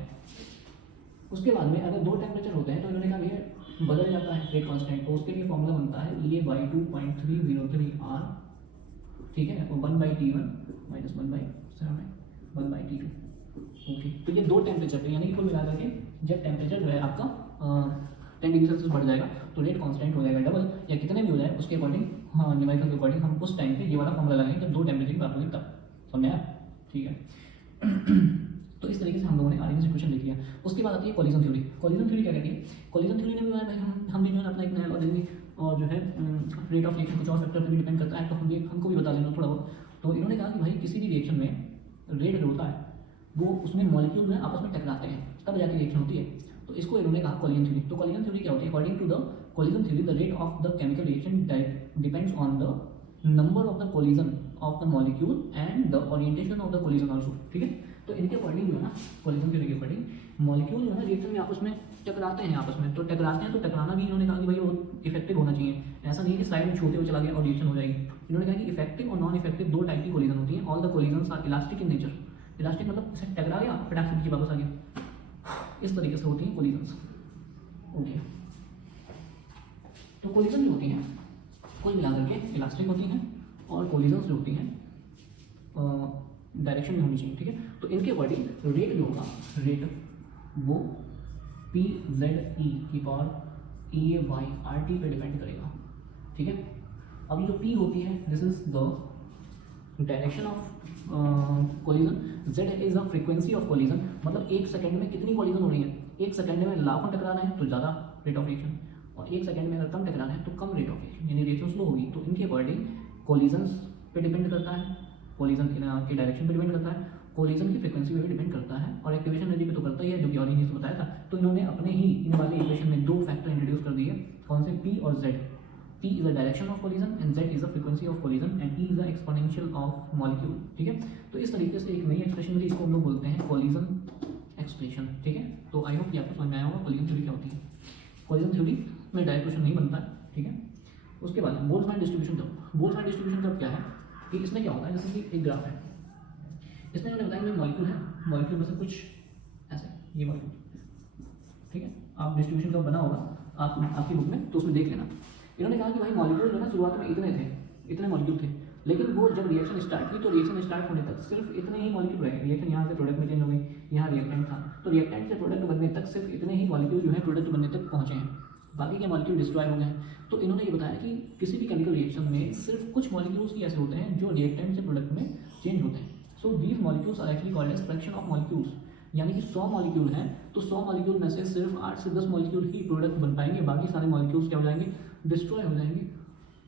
उसके बाद में अगर 2 टेम्परेचर होते हैं तो इन्होंने कहा भैया बदल जाता है रेट कांस्टेंट, तो उसके लिए फॉर्मूला बनता है ए बाई 2.303 आर, ठीक है, और 1/T1 माइनस 1/T2। ओके, तो ये 2 टेम्परेचर पे, यानी कि कुल मिला करके जब टेम्परेचर जो है आपका 10 डिग्री सेल्सियस बढ़ जाएगा तो रेट कांस्टेंट हो जाएगा डबल, या कितने भी हो जाए उसके अकॉर्डिंग, हाँ न्यूमेरिकल के अकॉर्डिंग हम उस टाइम पे ये वाला फॉर्मूला लगाएंगे जब 2 टेम्परेचर की बात होगी तब। समझ आया? ठीक है। तो इस तरीके से हम लोगों ने आर्गेनिक इक्वेशन लिख लिया। उसके बाद आती है कोलिजन थ्योरी। कोलिजन थ्योरी क्या कहती है? कोलिजन थ्योरी ने भी भाई हम भी जो है अपना एक नया लॉ देंगे, और जो है रेट ऑफ रिएक्शन कुछ और फैक्टर पर भी डिपेंड करता है, तो हमको भी बता देना थोड़ा बहुत। तो इन्होंने कहा कि भाई किसी भी रिएक्शन में रेट जो होता है वो उसमें मॉलिक्यूल जो है आपस में टकराते हैं, तब जाके रिएक्शन होती है। तो इसको इन्होंने कहा कोलिजन थ्योरी। तो कोलिजन थ्योरी क्या होती है? According to the collision theory the rate of the chemical reaction depends on the number of the collision of the molecule and the orientation of the collision also. ठीक है, तो इनके अकॉर्डिंग जो है ना, कोलिजन थ्योरी के अकॉर्डिंग मॉलिक्यूल जो है रिएक्शन में आपस में टकराते हैं, आपस में तो टकराते हैं, तो टकराना भी इन्होंने कहा कि भाई वो इफेक्टिव होना चाहिए। ऐसा नहीं है कि साइड में छोटे हुए चला गया और रिएक्शन हो जाएगी। इन्होंने कहा कि इफेक्टिव और नॉन इफेक्टिव 2 टाइप की कोलिजन होती है। All the collisions are elastic in nature. Elastic मतलब इसे टकरा गया, फटाक से पीछे वापस आ गया, इस तरीके से होती हैं कोलिजन्स। ओके, तो कोलिजन जो होती हैं कुल मिलाकर के इलास्टिक होती हैं, और कोलिजन्स जो होती हैं डायरेक्शन में होनी चाहिए। ठीक है, तो इनके अकॉर्डिंग रेट जो होगा, रेट वो पी जेड ई की पावर ए वाई आर टी पे डिपेंड करेगा। ठीक है, अब जो पी होती है this is the direction of collision, Z is the frequency of collision, मतलब 1 सेकंड में कितनी कोलिजन हो रही है। 1 सेकंड में लाखों टकरा रहे हैं तो ज़्यादा रेट ऑफ रिएक्शन, और 1 सेकंड में अगर कम टकरा रहे हैं तो कम रेट ऑफ रिएक्शन, यानी रिएक्शन स्लो होगी। तो इनके अकॉर्डिंग कोलिजन्स पे डिपेंड करता है, कोलिजन के डायरेक्शन पे डिपेंड करता है, कोलिजन की फ्रीक्वेंसी पे भी डिपेंड करता है, और एक्टिवेशन एनर्जी पे तो करता ही है, जो कि और इन्हीं से बताया था। तो इन्होंने अपने ही इन वाले इक्वेशन में 2 फैक्टर इंट्रोड्यूस कर दिए, कौन से? पी और Z. P is the direction of collision and Z is the frequency of collision and E is the exponential of molecule। ठीक है, तो इस तरीके से एक नई एक्सप्रेशन मिली, इसको हम लोग बोलते हैं कोलिजन एक्सप्रेशन। ठीक है, तो आई होप कि आपको समझ में आया होगा कोलिजन थ्योरी क्या होती है। कोलिजन थ्योरी में डायरेक्ट क्वेश्चन नहीं बनता है। ठीक है, उसके बाद Boltzmann distribution curve. Boltzmann distribution curve क्या है कि इसमें क्या होता है, जैसे कि एक ग्राफ है, इसमें मैंने बताया कि मॉलिक्यूल है, मॉलिक्यूल में से कुछ ऐसे ये मॉलिक्यूल, ठीक है, आप डिस्ट्रीब्यूशन कर्व बना होगा आपकी बुक में, तो उसमें देख लेना। इन्होंने कहा कि भाई मॉलिक्यूल जो है शुरुआत में इतने थे, इतने मॉलिक्यूल थे, लेकिन वो जब रिएक्शन स्टार्ट की तो रिएक्शन स्टार्ट होने तक सिर्फ इतने ही मॉलिक्यूल रहे। रिएक्शन यहाँ से प्रोडक्ट में चेंज हो गई, यहाँ रिएक्टेंट था, तो रिएक्टेंट से प्रोडक्ट बनने तक सिर्फ इतने ही मॉलिक्यूल जो है प्रोडक्ट बनने तक पहुँचे हैं, बाकी के मॉलिक्यूल डिस्ट्रॉय हो गए हैं। तो इन्होंने ये बताया कि किसी भी केमिकल रिएक्शन में सिर्फ कुछ मॉलिक्यूल्स ही ऐसे होते हैं जो रिएक्टेंट से प्रोडक्ट में चेंज होते हैं। So these molecules are actually called as fraction of molecules, यानी कि 100 मॉलिक्यूल हैं तो 100 मॉलिक्यूल में से सिर्फ 8 से 10 मॉलिक्यूल ही प्रोडक्ट बन पाएंगे, बाकी सारे मॉलिक्यूल्स क्या हो जाएंगे? डिस्ट्रॉय हो जाएंगे।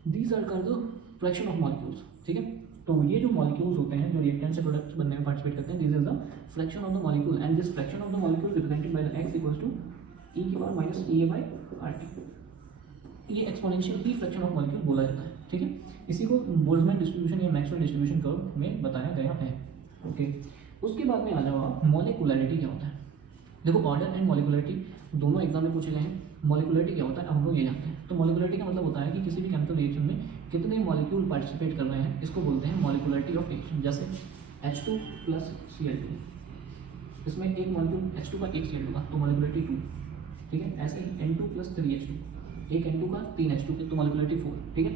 These are called the fraction of molecules. ठीक है, तो ये जो मॉलिक्यूल्स होते हैं जो रिएक्टेंट से प्रोडक्ट बनने में पार्टिसिपेट करते हैं, this is the fraction of the molecule, and this fraction of the molecule represented by the x equals to e की पावर माइनस EA/RT। ये एक्सपोनेंशियल ही फ्रैक्शन ऑफ मॉलिक्यूल बोला जाता है। ठीक है, इसी को बोल्ट्जमैन डिस्ट्रीब्यूशन या मैक्सवेल डिस्ट्रीब्यूशन कर्व में बताया गया है। ओके, उसके बाद में आ जाओ आप, मॉलिक्यूलैरिटी क्या होता है। देखो, ऑर्डर एंड मॉलिक्यूलैरिटी दोनों एग्जाम में पूछे गए हैं। मॉलिक्यूलैरिटी क्या होता है, अब हम लोग ये जानते हैं। तो मॉलिक्यूलैरिटी का मतलब होता है कि किसी भी केमिकल रिएक्शन में कितने मॉलिक्यूल पार्टिसिपेट कर रहे हैं, इसको बोलते हैं मॉलिक्यूलैरिटी ऑफ रिएक्शन। जैसे H2 + Cl2, इसमें एक मॉलिक्यूल H2 का एक Cl2 का, तो मॉलिक्यूलैरिटी 2। ठीक है, ऐसे ही N2 + 3H2, एक N2 का 3 H2 के, तो मॉलिक्यूलैरिटी 4। ठीक है,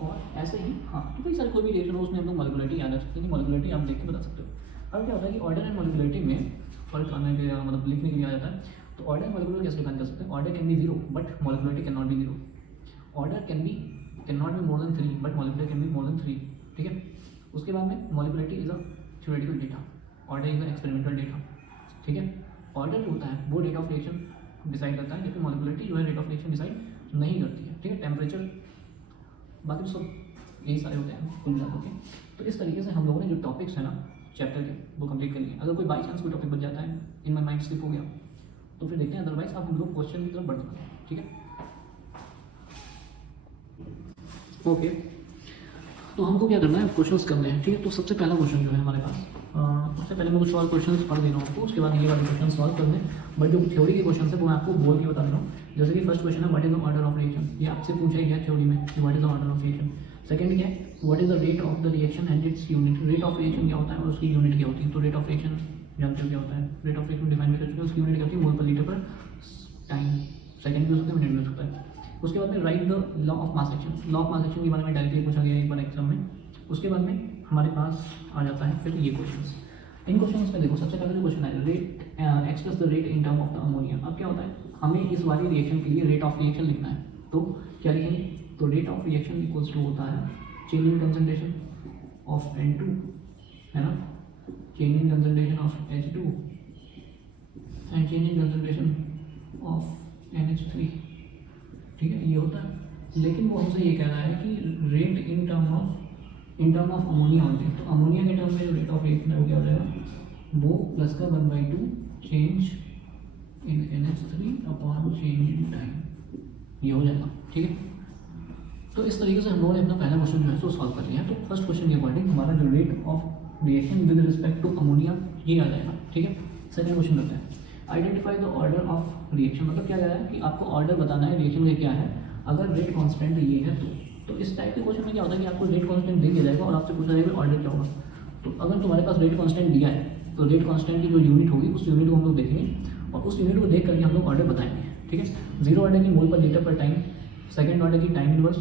और ऐसे ही हाँ, तो कई सारे कोई भी रिएक्शन हो उसमें हम लोग मॉलिक्यूलैरिटी याद रख सकते हैं, मॉलिक्यूलैरिटी आप देख के बता सकते हो। अब क्या होता है कि ऑर्डर एंड मॉलिक्यूलैरिटी में फर्क आने के मतलब लिखने के लिए आ जाता है। तो ऑर्डर एंड मॉलिक्यूलर कैसे डिफाइन कर सकते हैं? Order can be 0 but molecularity can not be 0। Order can not be more than 3 but molecular can be more than 3। ठीक है, उसके बाद में molecularity is a theoretical data, order is a experimental data. ठीक है, ऑर्डर जो होता है वो रेट ऑफ रिएक्शन डिसाइड करता है, जबकि मॉलिक्यूलैरिटी जो है रेट ऑफ रिएक्शन डिसाइड नहीं करती है। ठीक है, टेम्परेचर बाकी सब यही सारे होते हैं कुल मिलाकर के। तो इस तरीके से हम लोगों ने जो टॉपिक्स है ना चैप्टर के वो कंप्लीट कर लिए। अगर कोई बाई चांस कोई टॉपिक बच जाता है, इन माई माइंड स्किप हो गया, तो फिर देखते हैं, अदरवाइज अब हम लोग क्वेश्चन की तरफ बढ़ चुके हैं। ठीक है, ओके। तो हमको क्या करना है, क्वेश्चंस करने हैं। ठीक है, तो सबसे पहला क्वेश्चन जो है हमारे पास, उससे पहले मैं कुछ और क्वेश्चंस पढ़ दे रहा हूँ आपको, उसके बाद ये वाले क्वेश्चन सॉल्व करने। बट जो थ्योरी के क्वेश्चन है वो मैं आपको बोल के बता रहा हूँ। जैसे कि फर्स्ट क्वेश्चन है what is the order of reaction, ये आपसे पूछा ही गया थ्योरी में कि what is the order of reaction. Second क्या है, what is the rate of the reaction and its unit, rate of reaction क्या होता है और उसकी यूनिट क्या होती है। तो रेट ऑफ रिएक्शन जानते हो क्या होता है, रेट ऑफ रिएक्शन डिफाइन कर चुके हैं, उसकी यूनिट क्या होती है, मोल पर लीटर पर टाइम, सेकंड भी हो सकता है, मिनट भी हो सकता है। उसके बाद में right the law of mass action, law of mass action के बारे में डायरेक्टली पूछा गया एक बार एग्जाम में। उसके बाद में हमारे पास आ जाता है फिर ये क्वेश्चंस। इन क्वेश्चंस में देखो सबसे पहले जो क्वेश्चन है, rate express the rate in term of the ammonia. अब क्या होता है, हमें इस वाली रिएक्शन के लिए रेट ऑफ रिएक्शन लिखना है। तो क्या लिखेंगे, तो rate of reaction equals to होता है change in concentration of N2, है ना, change in concentration of H2 and change in concentration of NH3। ठीक है, ये होता है। लेकिन वो हमसे ये कह रहा है कि rate in term of ammonia होते हैं। तो अमोनिया के टर्म में जो रेट ऑफ रिएक्शन है वो क्या हो जाएगा, वो प्लस का 1/2 change in NH3 upon change in time, ये हो जाएगा। ठीक है, तो इस तरीके से हम लोगों ने अपना पहला क्वेश्चन जो है तो सॉल्व कर लिया है। तो फर्स्ट क्वेश्चन के अकॉर्डिंग हमारा जो rate of reaction with respect to ammonia ये आ जाएगा। ठीक है, सेकंड क्वेश्चन करते हैं, identify the order of reaction. मतलब क्या कह रहा है कि आपको ऑर्डर बताना है रिएक्शन का क्या है, अगर रेट कांस्टेंट ये है तो इस टाइप के क्वेश्चन में क्या होता है कि आपको रेट कांस्टेंट दे दिया जाएगा और आपसे पूछा जाएगा ऑर्डर क्या होगा। तो अगर तुम्हारे पास रेट कांस्टेंट दिया है तो रेट कांस्टेंट की जो यूनिट होगी उस यूनिट को हम लोग देखेंगे और उस यूनिट को देख करके हम लोग ऑर्डर बताएंगे। ठीक है, जीरो ऑर्डर की मोल पर लीटर पर टाइम, सेकंड ऑर्डर की टाइम इनवर्स,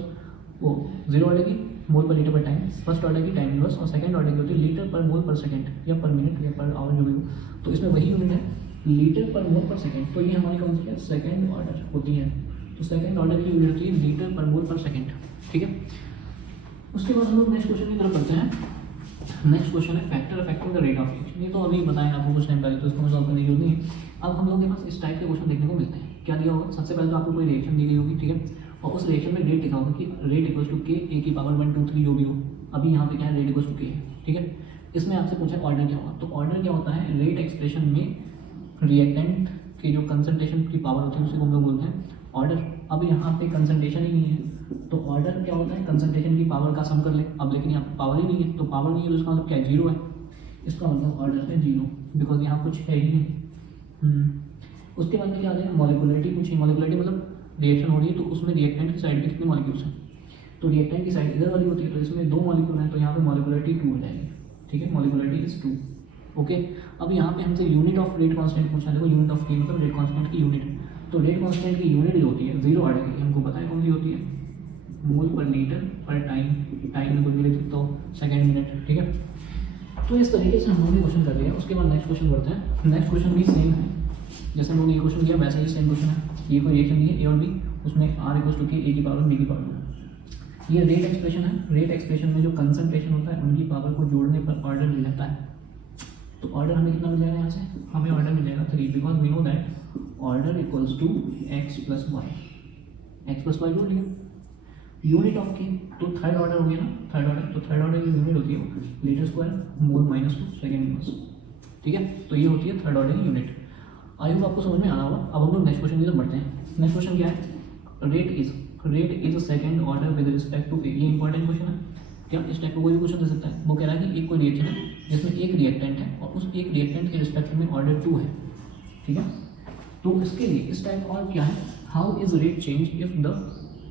वो जीरो ऑर्डर की मोल पर लीटर पर टाइम, फर्स्ट ऑर्डर की टाइम इनवर्स और सेकंड ऑर्डर की होती है लीटर पर मोल पर सेकंड या पर मिनट या पर आवर जो भी हो। तो इसमें वही यूनिट है लीटर पर मोल पर सेकंड। तो ये हमारी कौन सी है, सेकंड ऑर्डर होती है। तो सेकंड ऑर्डर की यूनिट होती है लीटर पर मोल पर सेकंड। ठीक है, उसके बाद हम लोग नेक्स्ट क्वेश्चन की तरफ बढ़ते हैं। नेक्स्ट क्वेश्चन है factor affecting the rate of reaction. ये तो अभी बताएं आपको कुछ टाइम पहले, तो इसको मैं सॉल्व करने की जरूरत नहीं है। अब हम लोग के पास इस टाइप के क्वेश्चन देखने को मिलते हैं। क्या दिया होगा, सबसे पहले तो आपको कोई रिएक्शन दी गई होगी। ठीक है, और उस रिएक्शन में रेट लिखा होगा कि रेट इक्वल्स टू के ए की पावर 1 2 3 जो भी हो। अभी यहाँ पे क्या है, रेट इक्वल्स टू के है। ठीक है, इसमें आपसे पूछा ऑर्डर क्या होगा। तो ऑर्डर क्या होता है, रेट एक्सप्रेशन में रिएक्टेंट की जो कंसंट्रेशन की पावर होती है उसी को हम लोग बोलते हैं ऑर्डर। अब यहाँ पे कंसंट्रेशन ही नहीं है तो ऑर्डर क्या होता है, कंसंट्रेशन की पावर का सम कर ले। अब लेकिन यहाँ पावर ही नहीं है, तो पावर नहीं है तो इसका मतलब क्या है, जीरो है। इसका मतलब ऑर्डर है जीरो, बिकॉज यहाँ कुछ है ही नहीं। उसके बाद में क्या आ जाएगा, मॉलिक्युलरिटी पूछी। मॉलिक्युलरिटी मतलब रिएक्शन हो रही है तो उसमें रिएक्टेंट की साइड पे कितने मॉलिक्यूल्स हैं। तो रिएक्टेंट की साइड इधर वाली होती है तो इसमें 2 मॉलिक्यूल हैं, तो यहाँ पे मॉलिक्युलरिटी 2 हो जाएगी। ठीक है, मॉलिक्युलरिटी इज 2। ओके, अब यहाँ पे हमसे यूनिट ऑफ रेट कांस्टेंट पूछा है। देखो यूनिट ऑफ के मतलब रेट कांस्टेंट की यूनिट। तो रेट कांस्टेंट की यूनिट जो होती है जीरो ऑर्डर की, हमको पता है कौन सी होती है, मोल पर लीटर पर टाइम। टाइम में कुछ भी लिख सकता हो, सेकंड मिनट। ठीक है, तो इस तरीके से हम लोगों ने क्वेश्चन कर लिया। उसके बाद नेक्स्ट क्वेश्चन करते हैं। नेक्स्ट क्वेश्चन भी सेम है, जैसे हम लोगने ये क्वेश्चन किया वैसे ही सेम क्वेश्चन है। ये कोई रिएक्शन दी है ए और बी, उसमें आर इक्वल्स टू के ए की पावर बी की पावर। ये रेट एक्सप्रेशन है। रेट एक्सप्रेशन में जो कंसंट्रेशन होता है उनकी पावर को जोड़ने पर ऑर्डर मिल जाता है। तो ऑर्डर हमें कितना मिल जाएगा, यहाँ से हमें ऑर्डर मिल जाएगा 3, because we know that order equals to X plus Y. X plus Y जोड़ लिया, यूनिट ऑफ के तो थर्ड ऑर्डर हो गया ना, थर्ड ऑर्डर। तो थर्ड ऑर्डर की यूनिट होती है litre square mole minus 2 second inverse. ठीक है, तो ये होती है थर्ड ऑर्डर की यूनिट। आई होप आपको समझ में आना होगा। अब हम लोग नेक्स्ट क्वेश्चन की तरफ बढ़ते हैं। नेक्स्ट क्वेश्चन क्या है, rate is second order with respect to A. ये इंपॉर्टेंट क्वेश्चन है। क्या इस टाइप का कोई भी क्वेश्चन दे सकता है। वो कह रहा है कि एक कोई रिएक्शन है जिसमें एक रिएक्टेंट है और उस एक रिएक्टेंट के रिस्पेक्ट में ऑर्डर 2 है। ठीक है, तो इसके लिए इस टाइप और क्या है, how is rate change if the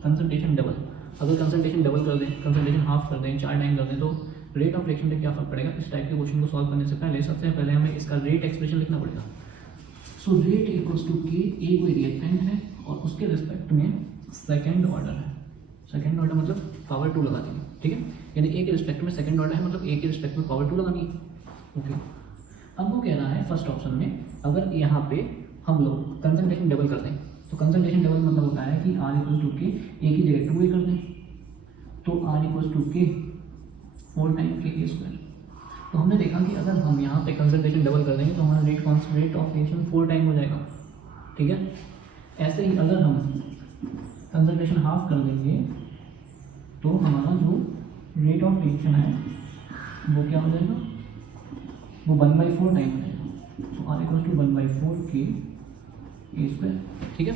concentration double. अगर कंसंट्रेशन डबल कर दें, कंसंट्रेशन हाफ कर दें, 4 टाइम कर दें, तो रेट ऑफ रिएक्शन पे क्या फर्क पड़ेगा। इस टाइप के क्वेश्चन को सॉल्व करने से पहले सबसे पहले हमें इसका रेट एक्सप्रेशन लिखना पड़ेगा। सो रेट इक्वल्स टू के, ए कोई रिएक्टेंट है और उसके रिस्पेक्ट में सेकंड ऑर्डर है। सेकंड ऑर्डर मतलब पावर 2 लगा देंगे। ठीक है, यानी ए के रिस्पेक्ट में सेकंड ऑर्डर है मतलब ए के रिस्पेक्ट में पावर 2 लगानी है। ओके, अब वो कह रहा है फर्स्ट ऑप्शन में अगर यहाँ पे हम लोग कंसंट्रेशन डबल कर दें, तो कंसंट्रेशन डबल मतलब होता है कि आर इक्वल्स टू के, ए की जगह 2 कर दें, तो आर इक्वल्स टू के 4 टाइम के स्क्वायर। तो हमने देखा कि अगर हम यहाँ पे कंसंट्रेशन डबल कर देंगे तो हमारा रेट ऑफ रिएक्शन 4 टाइम हो जाएगा। ठीक है, ऐसे ही अगर हम कंसंट्रेशन हाफ कर देंगे तो हमारा जो रेट ऑफ रिएक्शन है वो क्या हो जाएगा, वो 1/4 टाइम हो जाएगा। तो R equals to 1/4 K square, ठीक है।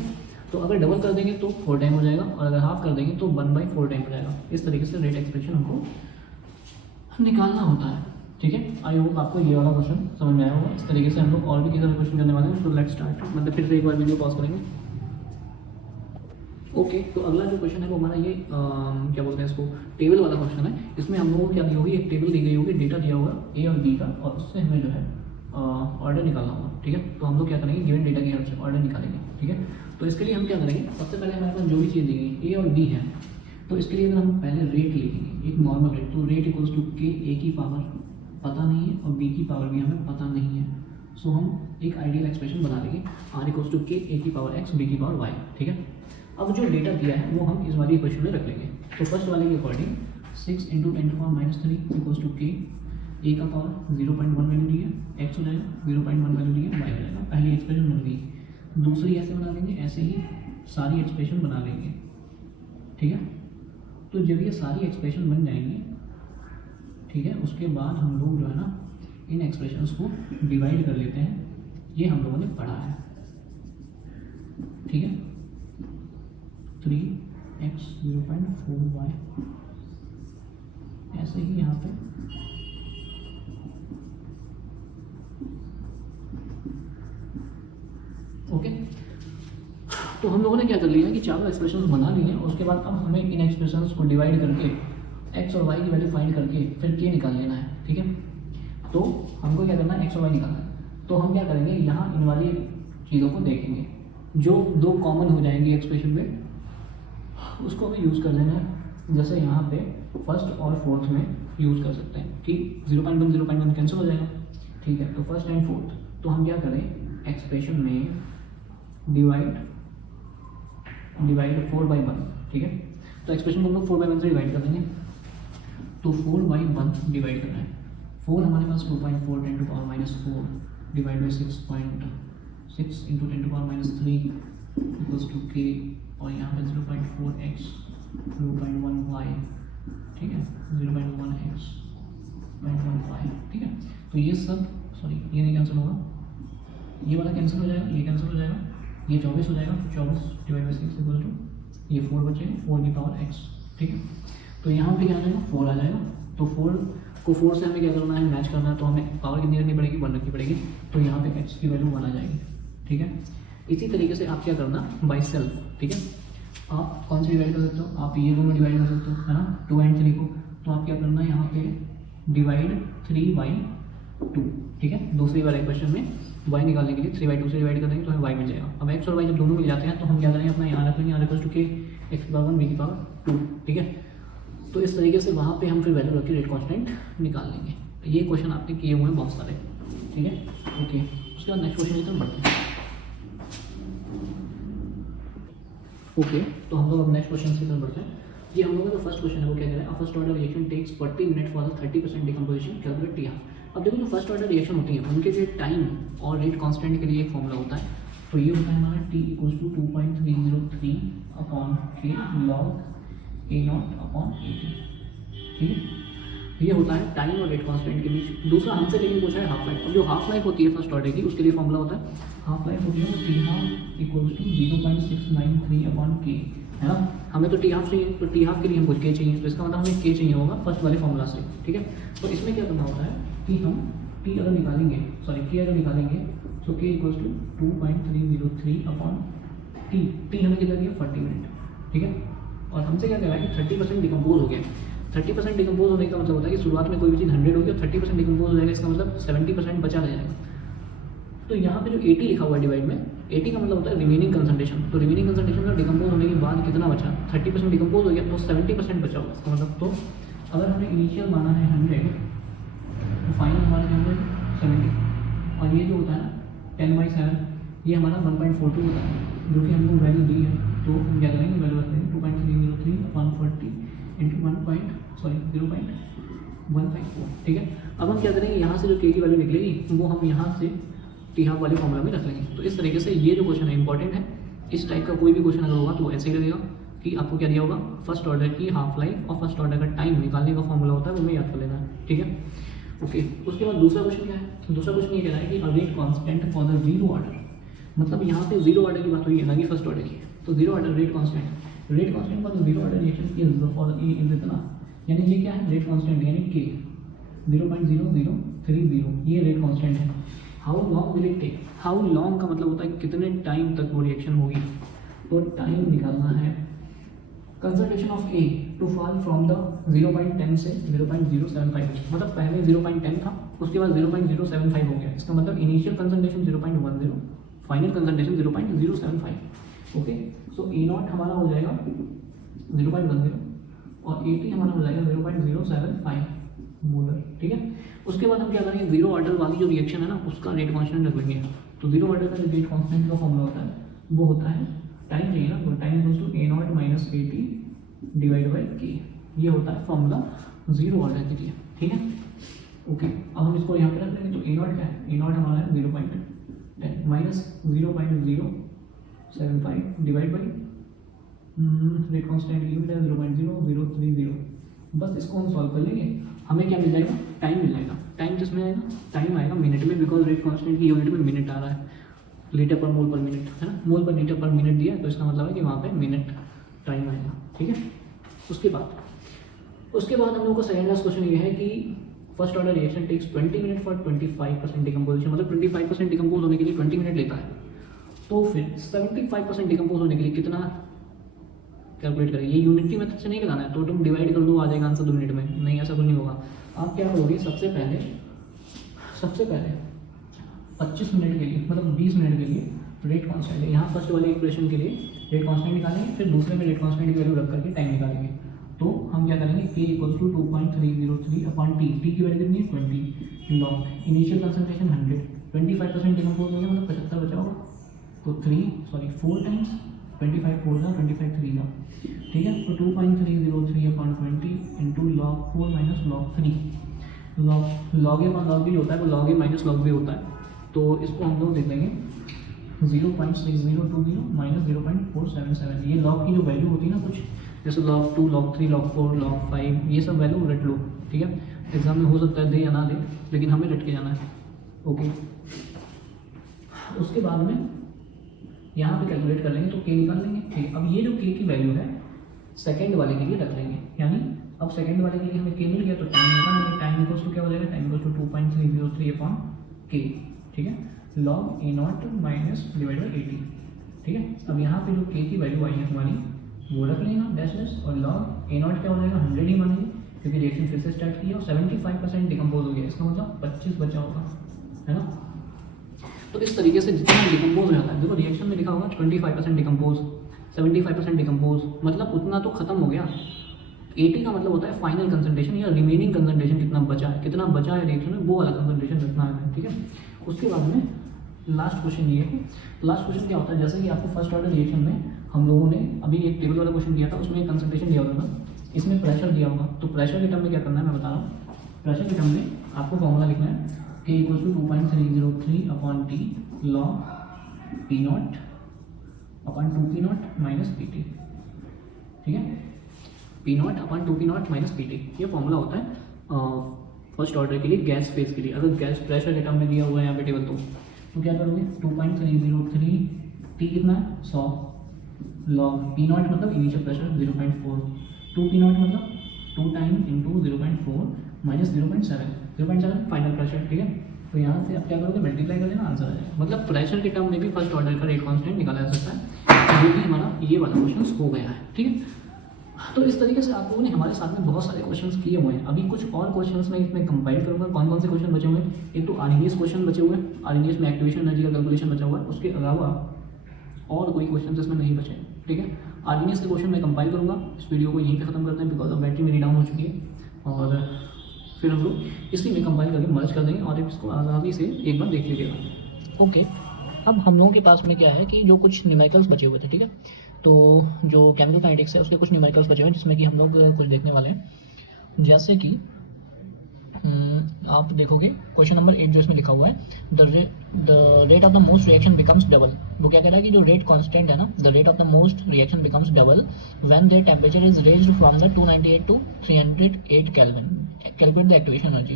तो अगर डबल कर देंगे तो 4 टाइम हो जाएगा, और अगर हाफ कर देंगे तो 1/4 टाइम हो जाएगा। इस तरीके से रेट एक्सप्रेशन हमको निकालना होता है, ठीक है। आई होप आपको ये वाला क्वेश्चन समझ में आया होगा। इस तरीके से हम लोग और भी कई सारे क्वेश्चन करने वाले हैं। सो लेट्स स्टार्ट, मतलब फिर से एक बार वीडियो पॉज करेंगे। ओके, तो अगला जो क्वेश्चन है वो हमारा ये क्या बोलते हैं इसको, टेबल वाला क्वेश्चन है। इसमें हम लोगों को क्या दी होगी, एक टेबल दी गई होगी, डेटा दिया होगा ए और बी का, और उससे हमें जो है ऑर्डर निकालना होगा, ठीक है। तो हम लोग क्या करेंगे, गिवन डेटा की हेल्प से ऑर्डर निकालेंगे, ठीक है। तो इसके लिए हम क्या करेंगे, सबसे पहले हमारे पास जो भी चीज़ दी गई ए और बी है, तो इसके लिए अगर हम पहले रेट लिखेंगे, एक नॉर्मल रेट, तो रेट इक्वल्स टू के, ए की पावर पता नहीं है और बी की पावर भी हमें पता नहीं है। सो हम एक आइडियल एक्सप्रेशन बना लेंगे, आर इक्वल्स टू के, ए की पावर एक्स, बी की पावर वाई, ठीक है। अब जो डेटा दिया है वो हम इस वाली इक्वेशन में रख लेंगे। तो फर्स्ट वाले के अकॉर्डिंग 6 × 10⁻³ इक्वल्स टू के, ए का पावर 0.1 वैल्यू दी है, एक्स हो जाएगा 0.1 वैल्यू दी है, वाई हो जाएगा। पहली एक्सप्रेशन बन गई। दूसरी ऐसे बना लेंगे, ऐसे ही सारी एक्सप्रेशन बना लेंगे, ठीक है। तो जब ये सारी एक्सप्रेशन बन जाएंगी, ठीक है, उसके बाद हम लोग जो है ना इन एक्सप्रेशंस को डिवाइड कर लेते हैं। ये हम लोगों ने पढ़ा है, ठीक है। 3x 0.4y, ऐसे ही यहाँ पे ओके। तो हम लोगों ने क्या कर लिया है कि चारों एक्सप्रेशंस बना लिए हैं, और उसके बाद अब हमें इन एक्सप्रेशंस को डिवाइड करके x और y की वैल्यू फाइंड करके फिर k निकाल लेना है, ठीक है। तो हमको क्या करना है, x और y निकालना है। तो हम क्या करेंगे, यहाँ इन वाली चीज़ों को देखेंगे, जो दो कॉमन हो जाएंगी एक्सप्रेशन में उसको हमें यूज़ कर लेना है। जैसे यहाँ पे फर्स्ट और फोर्थ में यूज़ कर सकते हैं कि 0.1 कैंसिल हो जाएगा, ठीक है। तो फर्स्ट एंड फोर्थ, तो हम क्या करें, एक्सप्रेशन में डिवाइड 4/1, ठीक है। तो एक्सप्रेशन को हम लोग 4/1 से डिवाइड कर देंगे। तो 4/1 डिवाइड करना है। 4 हमारे पास 2.4 × 10⁻⁴ डिवाइड बाई 6 × 10⁻³ इक्वल्स टू के, और यहाँ पे 0.4x 0.1y, ठीक है, 0.1x 0.1y, ठीक है। तो ये सब सॉरी ये नहीं कैंसिल होगा, ये वाला कैंसिल हो जाएगा, ये कैंसिल हो जाएगा, ये 24 हो जाएगा, 24 डिवाइड बाई 6 इक्वल टू ये 4 बचेगा, 4 की पावर x, ठीक है। तो यहाँ पे क्या आ जाएगा, 4 आ जाएगा। तो 4 को 4 से हमें क्या करना है, मैच करना है। तो हमें पावर कितनी रखनी पड़ेगी, 1 रखनी पड़ेगी। तो यहाँ पे x की वैल्यू 1 आ जाएगी, ठीक है। इसी तरीके से आप क्या करना, बाई सेल्फ, ठीक है। आप कौन से डिवाइड कर सकते हो, आप ये दोनों डिवाइड कर सकते हो, है ना, 2 और 3 को। तो आप क्या करना है, यहाँ पे डिवाइड 3/2, ठीक है। दूसरी वाले क्वेश्चन में y निकालने के लिए 3/2 से डिवाइड कर देंगे तो हमें y मिल जाएगा। अब x और y जब दोनों मिल जाते हैं तो हम क्या करेंगे, अपना यहाँ रख लेंगे, r इक्वल्स टू के, x की पावर 1, b की पावर 2, ठीक है। तो इस तरीके से वहाँ पे हम फिर वैल्यू रख के रेट कॉन्स्टेंट निकाल लेंगे। ये क्वेश्चन आपने किए हुए हैं बहुत सारे, ठीक है, ओके। उसके बाद नेक्स्ट क्वेश्चन की तरफ बढ़ते हैं। ओके, तो हम लोग अब नेक्स्ट क्वेश्चन की तरफ बढ़ते हैं। ये हम लोगों का जो फर्स्ट क्वेश्चन है वो क्या कह रहा है, first order reaction takes 40 minute for the 30% decomposition, calculate T half. अब देखो जो फर्स्ट ऑर्डर रिएक्शन होती है उनके लिए टाइम और रेट कांस्टेंट के लिए एक फॉर्मूला होता है। तो ये होता है हमारा t equals to 2.303 upon k log a0 upon a t, ठीक है। ये होता है टाइम और रेट कांस्टेंट के बीच। दूसरा हमसे लेकिन पूछा है हाफ लाइफ। अब जो हाफ लाइफ होती है फर्स्ट ऑर्डर की, उसके लिए फॉर्मूला होता है, हाफ लाइफ होती है T half equals to 0.693 upon K, है ना। हमें तो टी हाफ चाहिए, तो टी हाफ के लिए हमको के चाहिए, तो इसका मतलब हमें के चाहिए होगा फर्स्ट वाले फॉर्मूला से, ठीक है। तो इसमें क्या करना होता है कि हम टी अगर निकालेंगे, के अगर निकालेंगे, तो के इक्वल्स टू 2.303 अपॉन टी हमें कितना दिया, 40 मिनट, ठीक है। और हमसे क्या कह रहा है कि 30% डिकम्पोज हो गया। 30% डिकम्पोज होने का मतलब होता है कि शुरुआत में कोई भी चीज़ 100 होगी और 30% डिकम्पोज हो जाएगा, इसका मतलब 70% बचा रह जाएगा। तो यहाँ पे जो 80 लिखा हुआ है डिवाइड में, 80 का मतलब होता है रिमेनिंग कंसंट्रेशन। तो रिमेनिंग कंसंट्रेशन में डिकम्पोज होने के बाद कितना बचा, 30% डिकम्पोज हो गया, तो 70% बचा होगा इसका मतलब। तो अगर हमें इनिशियल माना है 100, तो फाइनल हमारा क्या होगा 70, और ये जो होता है ना 10/7, ये हमारा 1.42 होता है, जो कि हमको वैल्यू दी है। तो हम क्या करेंगे, वैल्यू रख देंगे 2.303 अपॉन 40 इंटू 0.154, ठीक है। अब हम क्या करेंगे, यहाँ से जो के की वैल्यू निकलेगी वो हम यहाँ से टी हाफ वाले फॉर्मूला में रख लेंगे। तो इस तरीके से ये जो क्वेश्चन है इंपॉर्टेंट है। इस टाइप का कोई भी क्वेश्चन अगर होगा तो ऐसे ही लगेगा कि आपको क्या दिया होगा, फर्स्ट ऑर्डर की हाफ लाइफ और फर्स्ट ऑर्डर का टाइम निकालने का फॉर्मूला होता है, वो हमें याद कर लेना है, ठीक है। ओके, उसके बाद दूसरा क्वेश्चन क्या है, दूसरा क्वेश्चन ये कह रहा है कि a rate constant for the zero order, मतलब यहाँ पे जीरो ऑर्डर की बात हुई है ना कि फर्स्ट ऑर्डर की, तो zero order rate constant for the zero order reaction is for a is इतना, यानी ये क्या है, रेट कांस्टेंट यानी के 0.0030, ये रेट कांस्टेंट है। How long will it take, how long का मतलब होता है कितने टाइम तक वो रिएक्शन होगी, तो टाइम निकालना है। Concentration of A to fall from the 0.10 से 0.075, मतलब पहले 0.10 था, उसके बाद 0.075 हो गया, इसका मतलब initial concentration 0.10, final concentration 0.075। Okay, so A not हमारा हो जाएगा 0.10 और ए टी हमारा हो जाएगा 0.075 मोलर, ठीक है। उसके बाद हम क्या करेंगे, जीरो ऑर्डर वाली जो रिएक्शन है ना उसका रेट कांस्टेंट रख लेंगे। तो जीरो ऑर्डर का जो रेट कांस्टेंट का फॉर्मूला होता है वो होता है टाइम चाहिए ना, तो time equals to A not minus A T divide by K, ये होता है फॉर्मूला जीरो ऑर्डर के लिए, ठीक है। ओके, अब हम इसको यहाँ पे रख लेंगे, तो ए नॉट क्या है, ए नॉट हमारा है 0.10 minus 0.075 divide by rate constant limit है 0.0030, बस इसको हम सॉल्व कर लेंगे, हमें क्या मिल जाएगा, टाइम मिल जाएगा। टाइम किसमें आएगा, टाइम आएगा मिनट में, बिकॉज रेट कांस्टेंट की यूनिट में मिनट आ रहा है, लीटर पर मोल पर मिनट है ना, मोल पर लीटर पर मिनट दिया है, तो इसका मतलब है कि वहाँ पे मिनट टाइम आएगा, ठीक है। उसके बाद हम लोग का सेकंड लास्ट क्वेश्चन ये है कि first order reaction takes 20 minute for 25% decomposition, मतलब 25% डिकम्पोज होने के लिए 20 मिनट लेता है, तो फिर 75% डिकम्पोज होने के लिए कितना कैलकुलेट करेंगे। ये यूनिटी मेथड से नहीं लगाना है, तो तुम डिवाइड कर दो, आ जाएगा आंसर 2 मिनट में, नहीं ऐसा कुछ नहीं होगा। आप क्या करोगे, सबसे पहले 25 मिनट के लिए, मतलब 20 मिनट के लिए रेट कांस्टेंट है, यहाँ फर्स्ट वाले इक्वेशन के लिए रेट कांस्टेंट निकालेंगे, फिर दूसरे में रेट कांस्टेंट की वैल्यू रख करके टाइम निकालेंगे। तो हम क्या करेंगे, k equals to 2.303 upon T, T की वैल्यू कितनी है 20, लॉग इनिशियल कंसंट्रेशन 100, 25% डिकम्पोज हो गया, मतलब 75 बचा होगा, तो 4 टाइम्स 25 4 का 25 3 का, ठीक है। तो 2.303 upon 20 into log 4 minus log 3, log A upon log भी होता है, वो लॉग ए माइनस लॉग भी होता है, तो इसको हम लोग देख लेंगे 0.6020 माइनस 0.477, ये लॉग की जो वैल्यू होती है ना कुछ, जैसे लॉग 2 लॉग 3 लॉग 4 लॉग 5, ये सब वैल्यू रट लो, ठीक है। एग्जाम में हो सकता है दे या ना दे, लेकिन हमें रट के जाना है, ओके। उसके बाद में यहाँ पे कैलकुलेट कर लेंगे, तो के निकाल लेंगे, ठीक। अब ये जो के की वैल्यू है सेकंड वाले के लिए रख लेंगे, यानी अब सेकंड वाले के लिए हमें के मिल गया, तो टाइम निकाल लेंगे, टाइम इक्वल्स टू क्या हो जाएगा, टाइम इक्वल्स टू 2.303 अपॉन के, ठीक है, log A not minus divide by 80, ठीक है। अब यहाँ पे जो के की वैल्यू आई है हमारी वो रख लेना डैश डैश, और लॉग ए नॉट क्या हो जाएगा 100 ही मानेंगे, क्योंकि रिएक्शन फिर से स्टार्ट किया और 75% डिकम्पोज हो गया, इसका मतलब 25 बचा होगा, है ना। तो इस तरीके से जितना डिकम्पोज हो जाता है, देखो रिएक्शन में लिखा होगा 25% डिकम्पोज, 75% डिकम्पोज, मतलब उतना तो खत्म हो गया। 80 का मतलब होता है फाइनल कंसंट्रेशन या रिमेनिंग कंसंट्रेशन, कितना बचा है रिएक्शन में, वो वाला कंसंट्रेशन रखना है, ठीक है। उसके बाद में लास्ट क्वेश्चन ये है, लास्ट क्वेश्चन क्या होता है, जैसे कि आपको फर्स्ट ऑर्डर रिएक्शन में हम लोगों ने अभी एक टेबल वाला क्वेश्चन दिया था, उसमें कंसंट्रेशन दिया होगा, इसमें प्रेशर दिया होगा, तो प्रेशर के टर्म में क्या करना है मैं बता रहा हूँ। प्रेशर के टर्म में आपको फॉर्मूला लिखना है k equals to 2.303 upon T log P not upon 2p not minus P T, ठीक है, P not upon 2p not minus P T, ये फॉर्मूला होता है फर्स्ट ऑर्डर के लिए गैस फेज के लिए। अगर गैस प्रेशर के टर्म में दिया हुआ है यहाँ पे टेबल, तो क्या करोगे 2.303, टी कितना है 100, लॉग पी नॉट मतलब इनिशियल प्रेशर 0.4, 2p नॉट मतलब 2 time into 0.4 minus 0.7 final pressure, ठीक है। तो यहाँ से आप क्या करोगे, मल्टीप्लाई कर देना, आंसर आ जाएगा। मतलब प्रेशर के टर्म में भी फर्स्ट ऑर्डर का रेट कांस्टेंट निकाला जा सकता है, जो कि हमारा ये वाला क्वेश्चन हो गया है, ठीक है। तो इस तरीके से आप लोगों ने हमारे साथ में बहुत सारे क्वेश्चंस किए हुए हैं। अभी कुछ और क्वेश्चंस मैं इसमें कंपाइल करूँगा, कौन कौन से क्वेश्चन बचे हुए हैं। एक तो आरएनएस क्वेश्चन बचे हुए हैं, आरएनएस में एक्टिवेशन एनर्जी का कैलकुलेशन बचा हुआ है, उसके अलावा और कोई क्वेश्चन इसमें नहीं बचे, ठीक है। आरएनएस के क्वेश्चन मैं कंपाइल करूँगा। इस वीडियो को यहीं पे खत्म करते हैं, बिकॉज ऑफ बैटरी मेरी डाउन हो चुकी है, और फिर हम लोग इसी में कंपाइल करके मर्ज कर देंगे और इसको आसानी से एक बार देख लीजिएगा। ओके, अब हम लोगों के पास में क्या है कि जो कुछ न्यूमेरिकल्स बचे हुए थे, ठीक है। तो जो केमिकल काइनेटिक्स है उसके कुछ न्यूमेरिकल्स बचे हुए हैं, जिसमें कि हम लोग कुछ देखने वाले हैं। जैसे कि आप देखोगे क्वेश्चन नंबर 8 जो इसमें लिखा हुआ है, the rate of the most reaction becomes double. वो क्या कह रहा है कि जो रेट कांस्टेंट है ना, the rate of the most reaction becomes double when there temperature is raised from the 298 to 308 kelvin. Calculate the activation energy.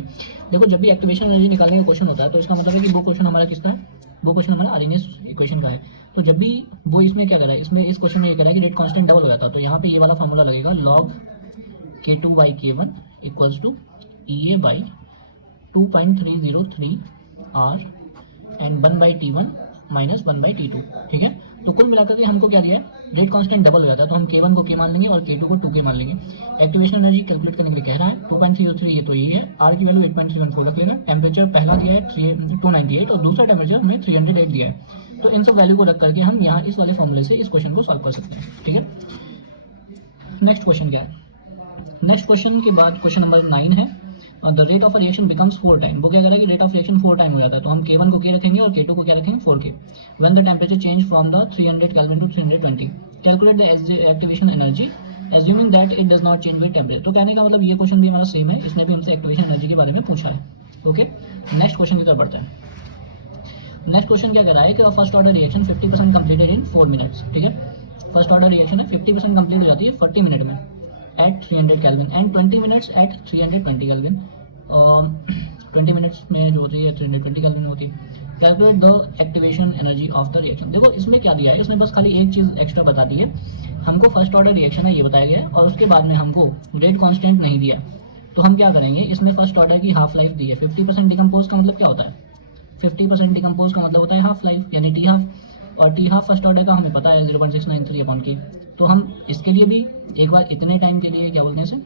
देखो जब भी एक्टिवेशन एनर्जी निकालने का क्वेश्चन होता है तो इसका मतलब है कि वो क्वेश्चन हमारा किसका है, वो क्वेश्चन हमारा आर्हेनियस इक्वेशन का है। तो जब भी वो इसमें क्या कर रहा है, इसमें इस क्वेश्चन में ये कह रहा है कि रेट कांस्टेंट डबल हो जाता है, तो यहाँ पे ये वाला फार्मूला लगेगा log K2 by K1 equals to EA by 2.303 R and 1 by T1 minus 1 by T2। ठीक है, तो कुल मिलाकर के हमको क्या दिया है, रेट कांस्टेंट डबल हो जाता है तो हम K1 को K मान लेंगे और K2 को 2K मान लेंगे। एक्टिवेशन एनर्जी कैलकुलेट करने के लिए कह रहा है 2.303, ये तो यही है, R की वैल्यू 8.314 रख लेना। टेम्परेचर पहला दिया है 298 और दूसरा टेम्परेचर हमें 308 दिया है। तो इन सब वैल्यू को रख करके हम यहाँ इस वाले फॉर्मूले से इस क्वेश्चन को सॉल्व कर सकते हैं। ठीक है, नेक्स्ट क्वेश्चन क्या है, नेक्स्ट क्वेश्चन के बाद क्वेश्चन नंबर 9 है, the rate of reaction becomes 4 time. वो क्या कह रहा है कि रेट ऑफ रिएक्शन 4 टाइम हो जाता है, तो हम K1 को K रखेंगे और K2 को क्या रखेंगे 4K when the temperature change from the 300 kelvin to 320। Calculate the activation energy assuming that it does not change with temperature. तो कहने का मतलब ये क्वेश्चन भी हमारा सेम है, इसमें भी हमसे एक्टिवेशन एनर्जी के बारे में पूछा है। ओके, नेक्स्ट क्वेश्चन की तरफ बढ़ते हैं। नेक्स्ट क्वेश्चन क्या कह रहा है कि first order reaction 50% completed in 4 minutes. ठीक है, फर्स्ट ऑर्डर रिएक्शन है 50% कंप्लीट हो जाती है 40 मिनट में at 300 kelvin and 20 minutes at 320 kelvin. 20 minutes में जो होती है 320 केल्विन होती है। Calculate the activation energy of the reaction. देखो इसमें क्या दिया है, इसमें बस खाली एक चीज़ एक्स्ट्रा बता दी है, हमको फर्स्ट ऑर्डर रिएक्शन है ये बताया गया है और उसके बाद में हमको रेट कांस्टेंट नहीं दिया है। तो हम क्या करेंगे, इसमें फर्स्ट ऑर्डर की हाफ लाइफ दी है 50% डिकम्पोज का मतलब क्या होता है, 50% डिकम्पोज का मतलब होता है हाफ लाइफ यानी टी हाफ, और टी हाफ फर्स्ट ऑर्डर का हमें पता है 0.693/K। तो हम इसके लिए भी एक बार इतने टाइम के लिए क्या बोलते हैं इसे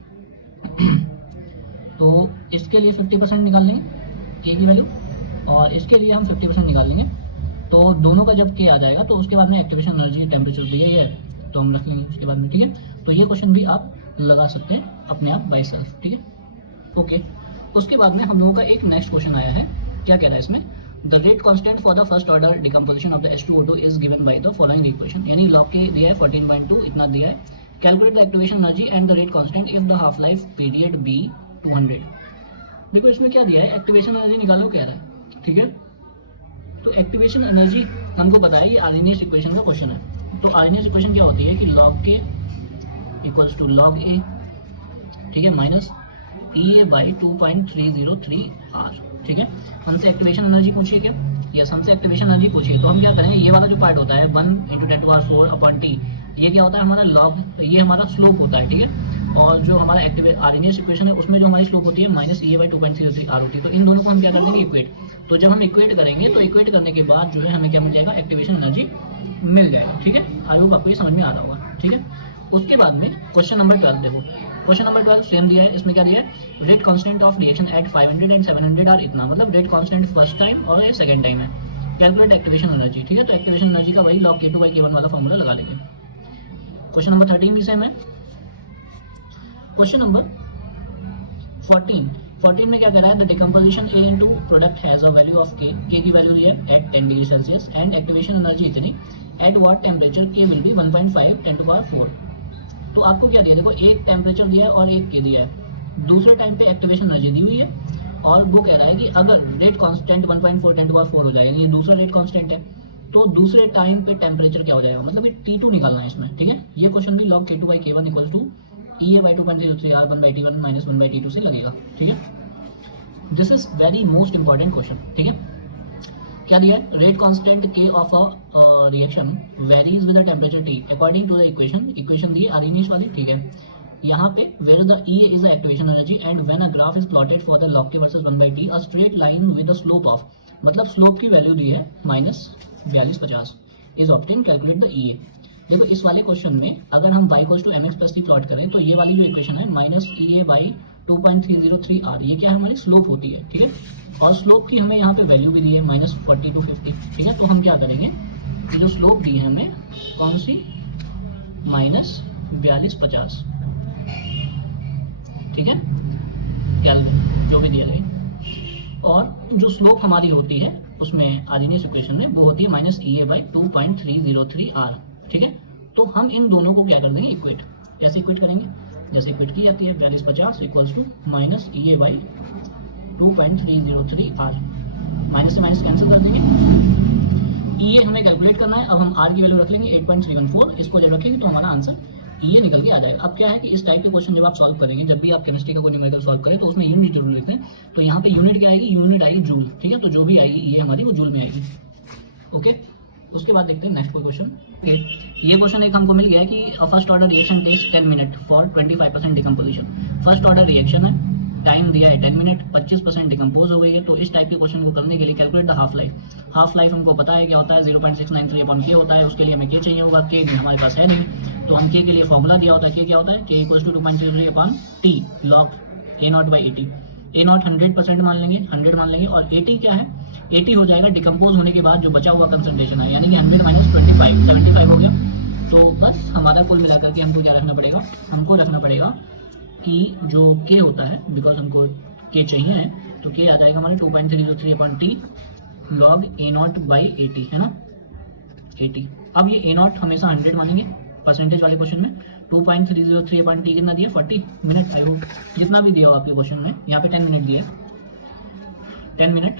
तो इसके लिए 50% निकाल लेंगे K की वैल्यू और इसके लिए हम 50% निकाल लेंगे। तो दोनों का जब K आ जाएगा तो उसके बाद में एक्टिवेशन एनर्जी टेम्परेचर दिया ही है तो हम रख लेंगे उसके बाद में। ठीक है, तो ये क्वेश्चन भी आप लगा सकते हैं अपने आप बाई सेल्फ। ठीक है, ओके। उसके बाद में हम लोगों का एक नेक्स्ट क्वेश्चन आया है, क्या कह रहा है इसमें, the rate constant for the first order decomposition of the H2O2 is given by the following equation. यानी लॉग के दिया है 14.2 इतना दिया है। Calculate the activation energy and the rate constant if the half life period be 200। देखो इसमें क्या दिया है, एक्टिवेशन एनर्जी निकालो कह रहा है। ठीक है, तो एक्टिवेशन एनर्जी हमको बताया ये आर्हेनियस इक्वेशन का क्वेश्चन है। तो आर्हेनियस इक्वेशन क्या होती है कि log K equals to log ए, ठीक है, माइनस EA बाई 2.303 R। ठीक है, हमसे एक्टिवेशन एनर्जी पूछिए क्या, यस हमसे एक्टिवेशन एनर्जी पूछिए। तो हम क्या करेंगे, ये वाला जो पार्ट होता है 1 × 10⁴/T, ये क्या होता है हमारा लॉग, ये हमारा स्लोप होता है। ठीक है, और जो हमारा आर्हेनियस इक्वेशन है उसमें जो हमारी स्लोप होती है माइनस EA बाई 2.303 R होती है। तो इन दोनों को हम क्या कर देंगे इक्वेट। तो जब हम इक्वेट करेंगे तो इक्वेट करने के बाद जो है हमें क्या मिल जाएगा, एक्टिवेशन एनर्जी मिल जाएगा। ठीक है, आई होप आपको ये समझ में आ रहा होगा। ठीक है, उसके बाद में क्वेश्चन नंबर 12 देखो, क्वेश्चन नंबर 12 सेम दिया है। इसमें क्या दिया है, rate constant of reaction at 500 and 700 are इतना, मतलब रेट कांस्टेंट फर्स्ट टाइम और सेकंड टाइम है। Calculate activation energy. ठीक है, तो एक्टिवेशन एनर्जी का वही log K2 by K1 वाला फॉर्मूला लगा लेंगे। क्वेश्चन नंबर 13 भी सेम है। क्वेश्चन नंबर 14 में क्या कह रहा है, the decomposition A into product has a value of K की वैल्यू दी है at 10 degree Celsius and activation energy इतनी, at what temperature K will be 1.5 10⁴। तो आपको क्या दिया, देखो एक टेम्परेचर दिया है और एक K दिया है, दूसरे टाइम पे एक्टिवेशन एनर्जी दी हुई है और वो कह रहा है कि अगर रेट कांस्टेंट 1.4 10⁴ हो जाएगा, यानी ये दूसरा रेट कांस्टेंट है, तो दूसरे टाइम पे टेम्परेचर क्या हो जाएगा, मतलब ये T2 निकालना है इसमें। ठीक है, ये क्वेश्चन भी log K2 by K1 equals to EA by 2.303 R 1/T1 minus 1/T2 से लगेगा। ठीक है, this is very most important question. ठीक है, क्या दिया है, rate constant K of a reaction varies with the temperature T according to the equation the Arrhenius वाली। ठीक है, यहाँ पे where the EA is the activation energy and when a graph is plotted for the log K versus 1/T a straight line with the slope of, मतलब स्लोप की वैल्यू दी है minus 4250 is obtain, calculate the EA। देखो इस वाले क्वेश्चन में अगर हम y = mx + t प्लॉट करें तो ये वाली जो इक्वेशन है माइनस EA बाई 2.303 R, ये क्या है हमारी स्लोप होती है। ठीक है, और स्लोप की हमें यहाँ पे वैल्यू भी दी है माइनस 40 to 50। ठीक है, तो हम क्या करेंगे कि जो स्लोप दी है हमें कौन सी, माइनस 4250, ठीक है, केल्विन जो भी दिया गया, और जो स्लोप हमारी होती है उसमें आर्हेनियस इक्वेशन में वो होती है माइनस EA बाई 2.303 R। ठीक है, तो हम इन दोनों को क्या कर देंगे इक्वेट। कैसे इक्वेट करेंगे, जैसे इक्वेट की जाती है 4250 equals to minus EA by 2.303 R, minus से माइनस कैंसिल कर देंगे। ये हमें कैलकुलेट करना है। अब हम आर की वैल्यू रख लेंगे 8.314, इसको जब रखेंगे तो हमारा आंसर ये निकल के आ जाएगा। अब क्या है कि इस टाइप के क्वेश्चन जब आप सॉल्व करेंगे, जब भी आप केमिस्ट्री का कोई न्यूमेरिकल सॉल्व करें तो उसमें यूनिट जरूर लिखते हैं। तो यहाँ पे यूनिट क्या आएगी, यूनिट आएगी जूल, ठीक है। तो जो भी आएगी ये हमारी वो जूल में आएगी, ओके। उसके बाद देखते हैं नेक्स्ट कोई क्वेश्चन। ये क्वेश्चन एक हमको मिल गया है कि first order reaction takes 10 minute for 25% decomposition. First order reaction है, टाइम दिया है 10 मिनट, 25% डिकम्पोज हो गई है। तो इस टाइप के क्वेश्चन को करने के लिए calculate the half life. Half life हमको पता है क्या होता है, 0.693 होता है। उसके लिए हमें के चाहिए होगा, के हमारे पास है नहीं, तो हम के लिए फॉर्मूला दिया होता है। के क्या होता है, के = 2.03/t log A0/80। A0 100% मान लेंगे, 100 मान लेंगे, और 80 क्या है, 80 हो जाएगा डिकम्पोज होने के बाद जो बचा हुआ कंसंट्रेशन है, यानी कि 100 - 25 75 हो गया। तो बस हमारा कुल मिलाकर के हमको क्या रखना पड़ेगा, हमको रखना पड़ेगा कि जो के होता है, बिकॉज हमको के चाहिए है, तो के आ जाएगा हमारे 2.303/t log A0/80, है ना, 80। अब ये A0 हमेशा 100 मानेंगे परसेंटेज वाले क्वेश्चन में। 2.303/t कितना दिया, 40 मिनट। आई होप जितना भी दिया हो आपके क्वेश्चन में, यहाँ पे 10 मिनट दिया है, 10 मिनट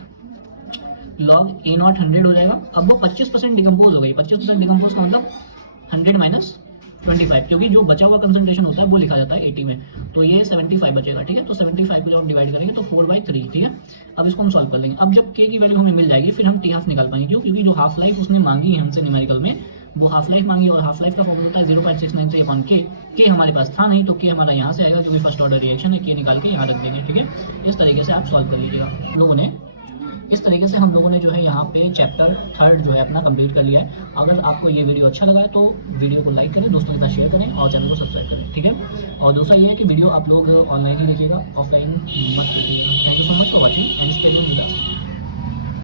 log A0 100 हो जाएगा। अब वो 25% डिकम्पोज हो गई। 25% डिकम्पोज का मतलब 100 - 25, क्योंकि जो बचा हुआ कंसंट्रेशन होता है वो लिखा जाता है 80 में, तो ये 75 बचेगा, ठीक है। तो 75 को जब हम डिवाइड करेंगे तो 4/3, ठीक है। अब इसको हम सॉल्व कर लेंगे। अब जब के की वैल्यू हमें मिल जाएगी, फिर हम टी हाफ निकाल पाएंगे। क्यों, क्योंकि जो हाफ लाइफ उसने मांगी है हमसे न्यूमेरिकल में, वो हाफ लाइफ मांगी, और हाफ लाइफ का फॉर्मूला होता है 0.693/k। के हमारे पास था नहीं, तो के हमारा यहाँ से आएगा, क्योंकि फर्स्ट ऑर्डर रिएक्शन है। के निकाल के यहाँ रख देंगे, ठीक है। इस तरीके से आप सॉल्व कर लीजिएगा। लोगों ने इस तरीके से हम लोगों ने जो है यहाँ पे चैप्टर 3 जो है अपना कंप्लीट कर लिया है। अगर आपको ये वीडियो अच्छा लगा है तो वीडियो को लाइक करें, दोस्तों के साथ शेयर करें, और चैनल को सब्सक्राइब करें, ठीक है। और दूसरा ये है कि वीडियो आप लोग ऑनलाइन ही देखिएगा, ऑफलाइन मत देखिएगा। Thank you so much for watching and stay with us.